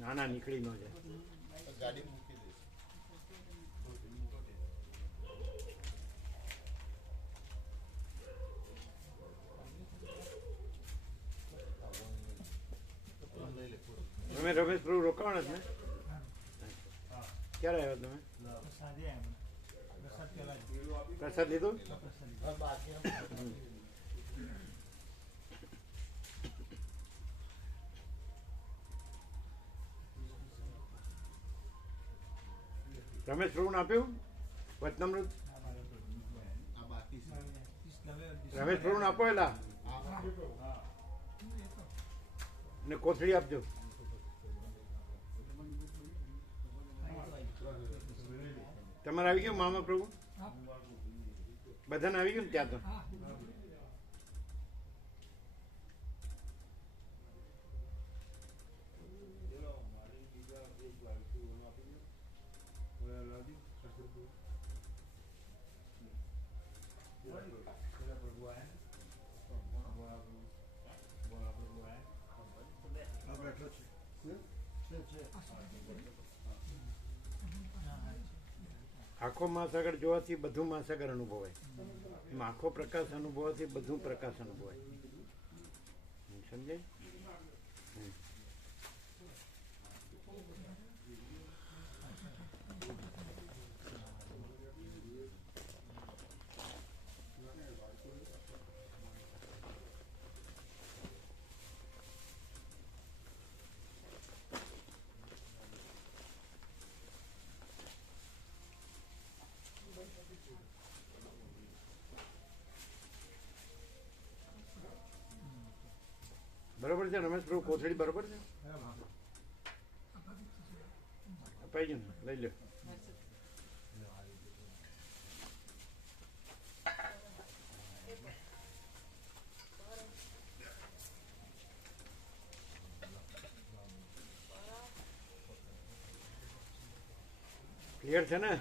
નાના નીકળી ન જાય. ગાડી મૂકી દઈશ. તમે રમેશ પ્રભુ રોકાણ જ ને? ક્યારે આવ્યા તમે? પ્રસાદ લીધો? રમેશ પ્રભુને આપ્યું વચનામૃત? રમેશ પ્રભુને આપો એલા ને કોથળી આપજો. તમારે આવી ગયું મામા પ્રભુ? બધાને આવી ગયું ને ત્યાં તો? આખો મહાસાગર જોવાથી બધું મહાસાગર અનુભવાય. એમ આખો પ્રકાશ અનુભવવાથી બધું પ્રકાશ અનુભવાય. સમજાય? બરોબર છે રમેશ પ્રભુ? કોથળી બરોબર છે? અપાઈ ગયું ને? લઈ લો. ક્લિયર છે ને?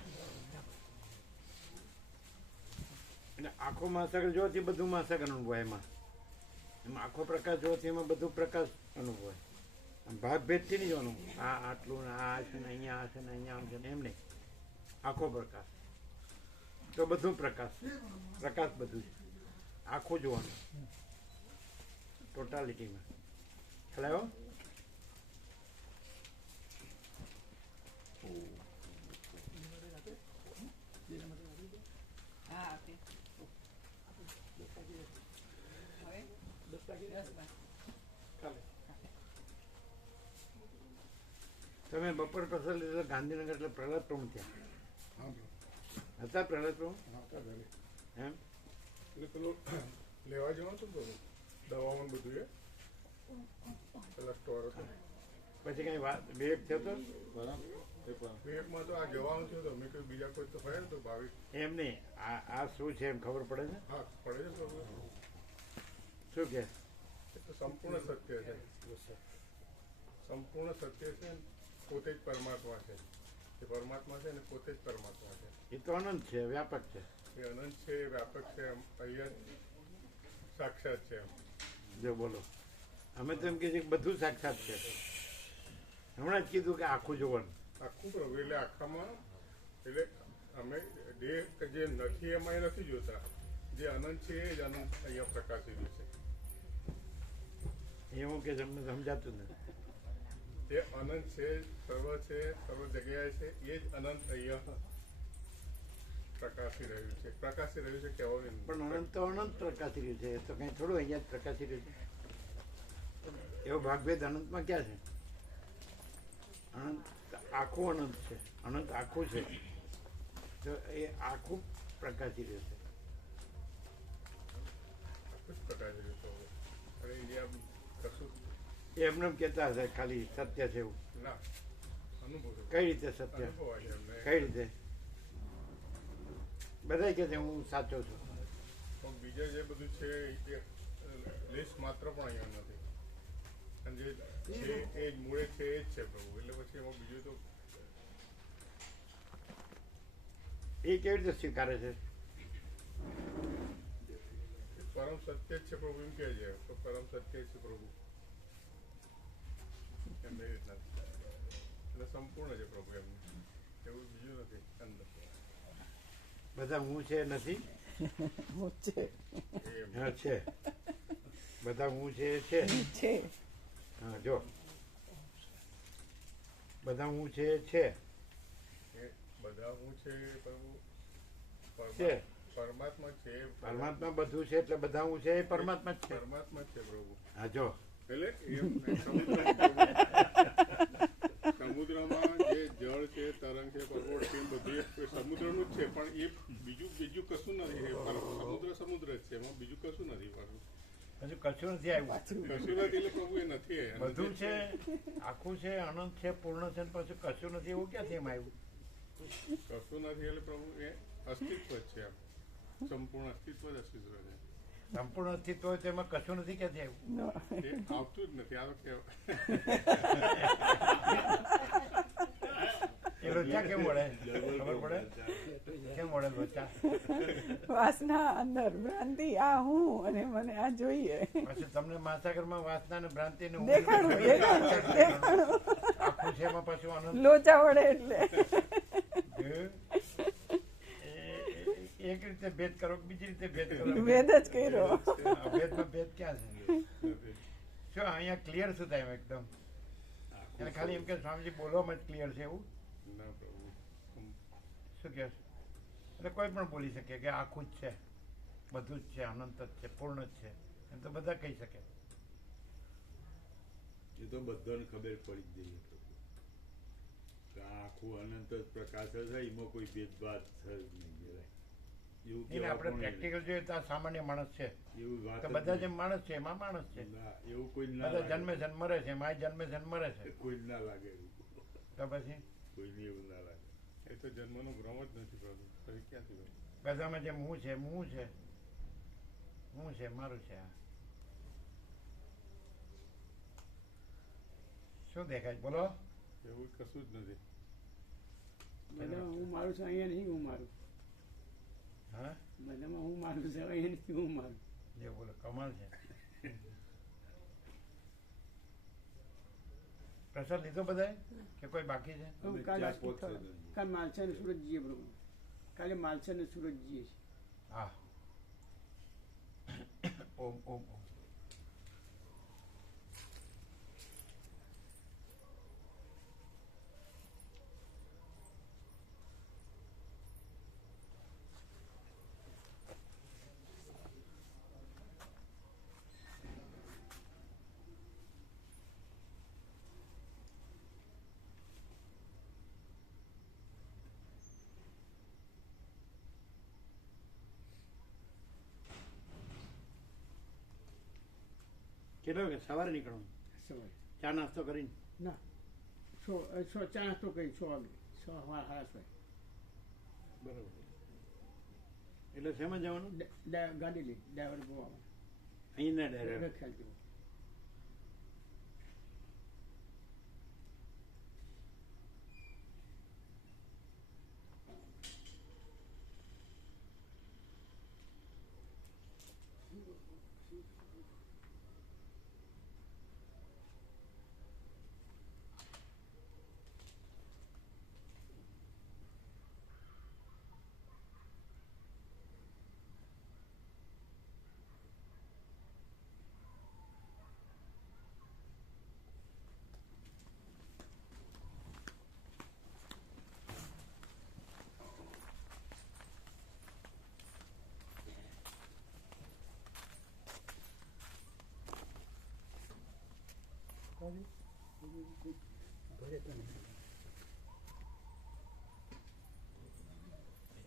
એટલે આખો મહાસાગર જોવાથી બધું મહાસાગર અનુભવાય. એમાં આખો પ્રકાશ જોવાથી એમાં બધું પ્રકાશ અનુભવાય. ભાગ ભેદથી નહીં જોવાનું આ આટલું ને આ છે ને અહીંયા આ છે ને અહીંયા આમ છે ને એમ નહીં. આખો પ્રકાશ તો બધું પ્રકાશ પ્રકાશ બધું છે. આખું જોવાનું ટોટાલિટીમાં. ખ્યાલ આવ્યો? તમે બપોર પ્રસાદ લીધો ગાંધીનગર એટલે પ્રહલાદ પ્રભુ ત્યાં હતા? પ્રહલાદ પ્રભુ એમ એટલે પેલું લેવા જવાનું હતું ને દવાઓનું બધું એ પેલા સ્ટોર હતો. પછી કઈ વાત વિવેક થયો તો? વિવેકમાં તો આ જવાનું થયું તો મેં કહ્યું બીજા કોઈ તો હોય ને તો ભાવિક. એમ નહીં, આ શું છે એમ ખબર પડે છે? હા પડે છે પ્રભુ. શું કે? એ તો સંપૂર્ણ સત્ય છે. સંપૂર્ણ સત્ય છે. પોતે જ પરમાત્મા છે. એ પરમાત્મા છે ને પોતે જ પરમાત્મા છે. એ તો અનંત છે, વ્યાપક છે. એ અનંત છે, એ વ્યાપક છે. અહીંયા સાક્ષાત છે. જો બોલો, અમે તો એમ કહીએ કે બધું સાક્ષાત છે. હમણાં જ કીધું કે આખું જોવાનું. આખું પ્રભુ એટલે આખામાં એટલે અમે દેહ જે નથી એમાં એ નથી જોતા. જે અનંત છે એ જ અનંત અહીંયા પ્રકાશી છે. એવું કે તમને સમજાતું નથી. જે અનંત છે, સર્વ જગ્યાએ છે, એ જ અનંત અહીંયા પ્રકાશી રહ્યું છે. પ્રકાશી રહ્યું છે કહેવાનું પણ અનંત તો અનંત પ્રકાશી રહ્યું છે. એ તો કઈ થોડું અહીંયા જ પ્રકાશી રહ્યું છે. એવો ભાગભેદ અનંતમાં ક્યાં છે? અનંત આખું અનંત છે. અનંત આખું છે તો એ આખું પ્રકાશી રહ્યું છે. આખું જ પ્રકાશી રહ્યું છે. અને ઇન્ડિયા કશું એ એમને એમ કહેતા હશે ખાલી સત્ય છે એવું. ના અનુભવ કઈ રીતે સત્ય? અનુભવાય છે એમને. કઈ રીતે? બધા કહે છે હું સાચો છું. પણ બીજા જે બધું છે એ લેશ માત્ર પણ અહીંયા નથી. અને જે છે એ જ મૂળે છે એ જ છે પ્રભુ. એટલે પછી એમાં બીજું તો એ કેવી રીતે સ્વીકારે છે? પરમ સત્ય જ છે પ્રભુ એમ કહે છે. તો પરમ સત્ય જ છે પ્રભુ એમ એ રીતના એટલે સંપૂર્ણ છે પ્રભુ એમ. એવું બીજું નથી અંદર. બધા હું છે નથી? એમ હા છે. બધા હું છે છે. હા જો બધા હું છે છે. એ બધા હું છે પ્રભુ છે. પરમાત્મા છે. પરમાત્મા બધું છે એટલે બધા હું છે એ પરમાત્મા જ છે. પરમાત્મા જ છે પ્રભુ. હા જો એટલે એમ સમુદ્રમાં જે જળ છે, તરંગ છે, પર્વત છે, બધું સમુદ્રનું જ છે. પણ એ બીજું કશું નથી. સમુદ્ર જ છે. એમાં બીજું કશું નથી. હજુ કશું નથી આવ્યું. કશું નથી એટલે પ્રભુ એ નથી. બધું છે, આખું છે, અનંત છે, પૂર્ણ છે, પછી કશું નથી એવું ક્યાંથી એમ આવ્યું? કશું નથી એટલે પ્રભુ એ અસ્તિત્વ જ છે. એમ સંપૂર્ણ અસ્તિત્વ જ અસ્તિત્વ છે. સંપૂર્ણ અસ્તિત્વ હોય તો એમાં કશું નથી ક્યાંથી આવ્યું? એ આવતું જ નથી. આ વખતે એ લોચા કેમ વળે? ખબર પડે કેમ વળે લોચા? વાસના અંદર ભ્રાંતિ આ હું અને મને આ જોઈએ. પછી તમને મહાસાગરમાં વાસના ને ભ્રાંતિ ને દેખાડું આખું છે એમાં પાછું આનંદ લોચા વડે એટલે હે? એક રીતે ભેદ કરો કે બીજી રીતે ભેદ કરો વેદ જ કર્યો. ભેદમાં ભેદ ક્યાં છે શું અહીંયા ક્લિયર શું થાય એમ એકદમ એટલે ખાલી એમ કે સ્વામીજી બોલવામાં જ ક્લિયર છે એવું ના પ્રભુ શું કહે એટલે કોઈ પણ બોલી શકે કે આખું જ છે, બધું જ છે, અનંત જ છે, પૂર્ણ જ છે, એમ તો બધા કહી શકે. એ તો બધાને ખબર પડી જ જઈએ પ્રભુ કે આ આખું અનંત જ પ્રકાશ છે, એમાં કોઈ ભેદભાવ છે જ નહીં જરાય. એવું એટલે કહેવા આપણે પણ પ્રેક્ટિકલ જોઈએ તો આ સામાન્ય માણસ છે, એવું વાત તો જ બધા નહીં. જેમ માણસ છે એમાં માણસ છે, ના, એવું કોઈ ના બધા લાગે. જન્મે જન્મરે છે એમાં જન્મે જન્મરે છે, કોઈ ના લાગે એવું. તો પછી કોઈને એવું ના લાગે. એ તો જન્મનો ભ્રમ જ નથી પ્રભુ, પછી ક્યાંથી ભાઈ? બધામાં જેમ હું છે, હું છે, હું છે, મારું છે. આ શું દેખાય બોલો? એવું કશું જ નથી. બધામાં હું મારું છું, અહીંયા નહીં હું મારું. હા બધામાં હું મારું છું, અહીંયા નથી હું મારું. જે બોલો કમાલ છે. પ્રસાદ લીધો બધાએ કે કોઈ બાકી છે? અમે કાલે ત્યાં પહોંચશો જ નહીં. કાલે માલસા અને સુરત જઈએ પ્રભુ. કાલે માલસા અને સુરત જઈએ છીએ. હા. ઓમ ઓમ ઓમ. કેટલો વાગે સવારે નીકળવાનું? સવારે ચા નાસ્તો કરીને? ના ચા નાસ્તો કરી 6 વાગે 6:30 બરાબર. એટલે શેમાં જવાનું? ગાડી લઈ ડ્રાઈવર ગોવા અહીંના ડાયરેક્ટ? ખ્યાલ જેવો.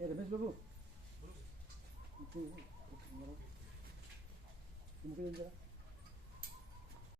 રમેશ બાબુ મૂકી દે જરા.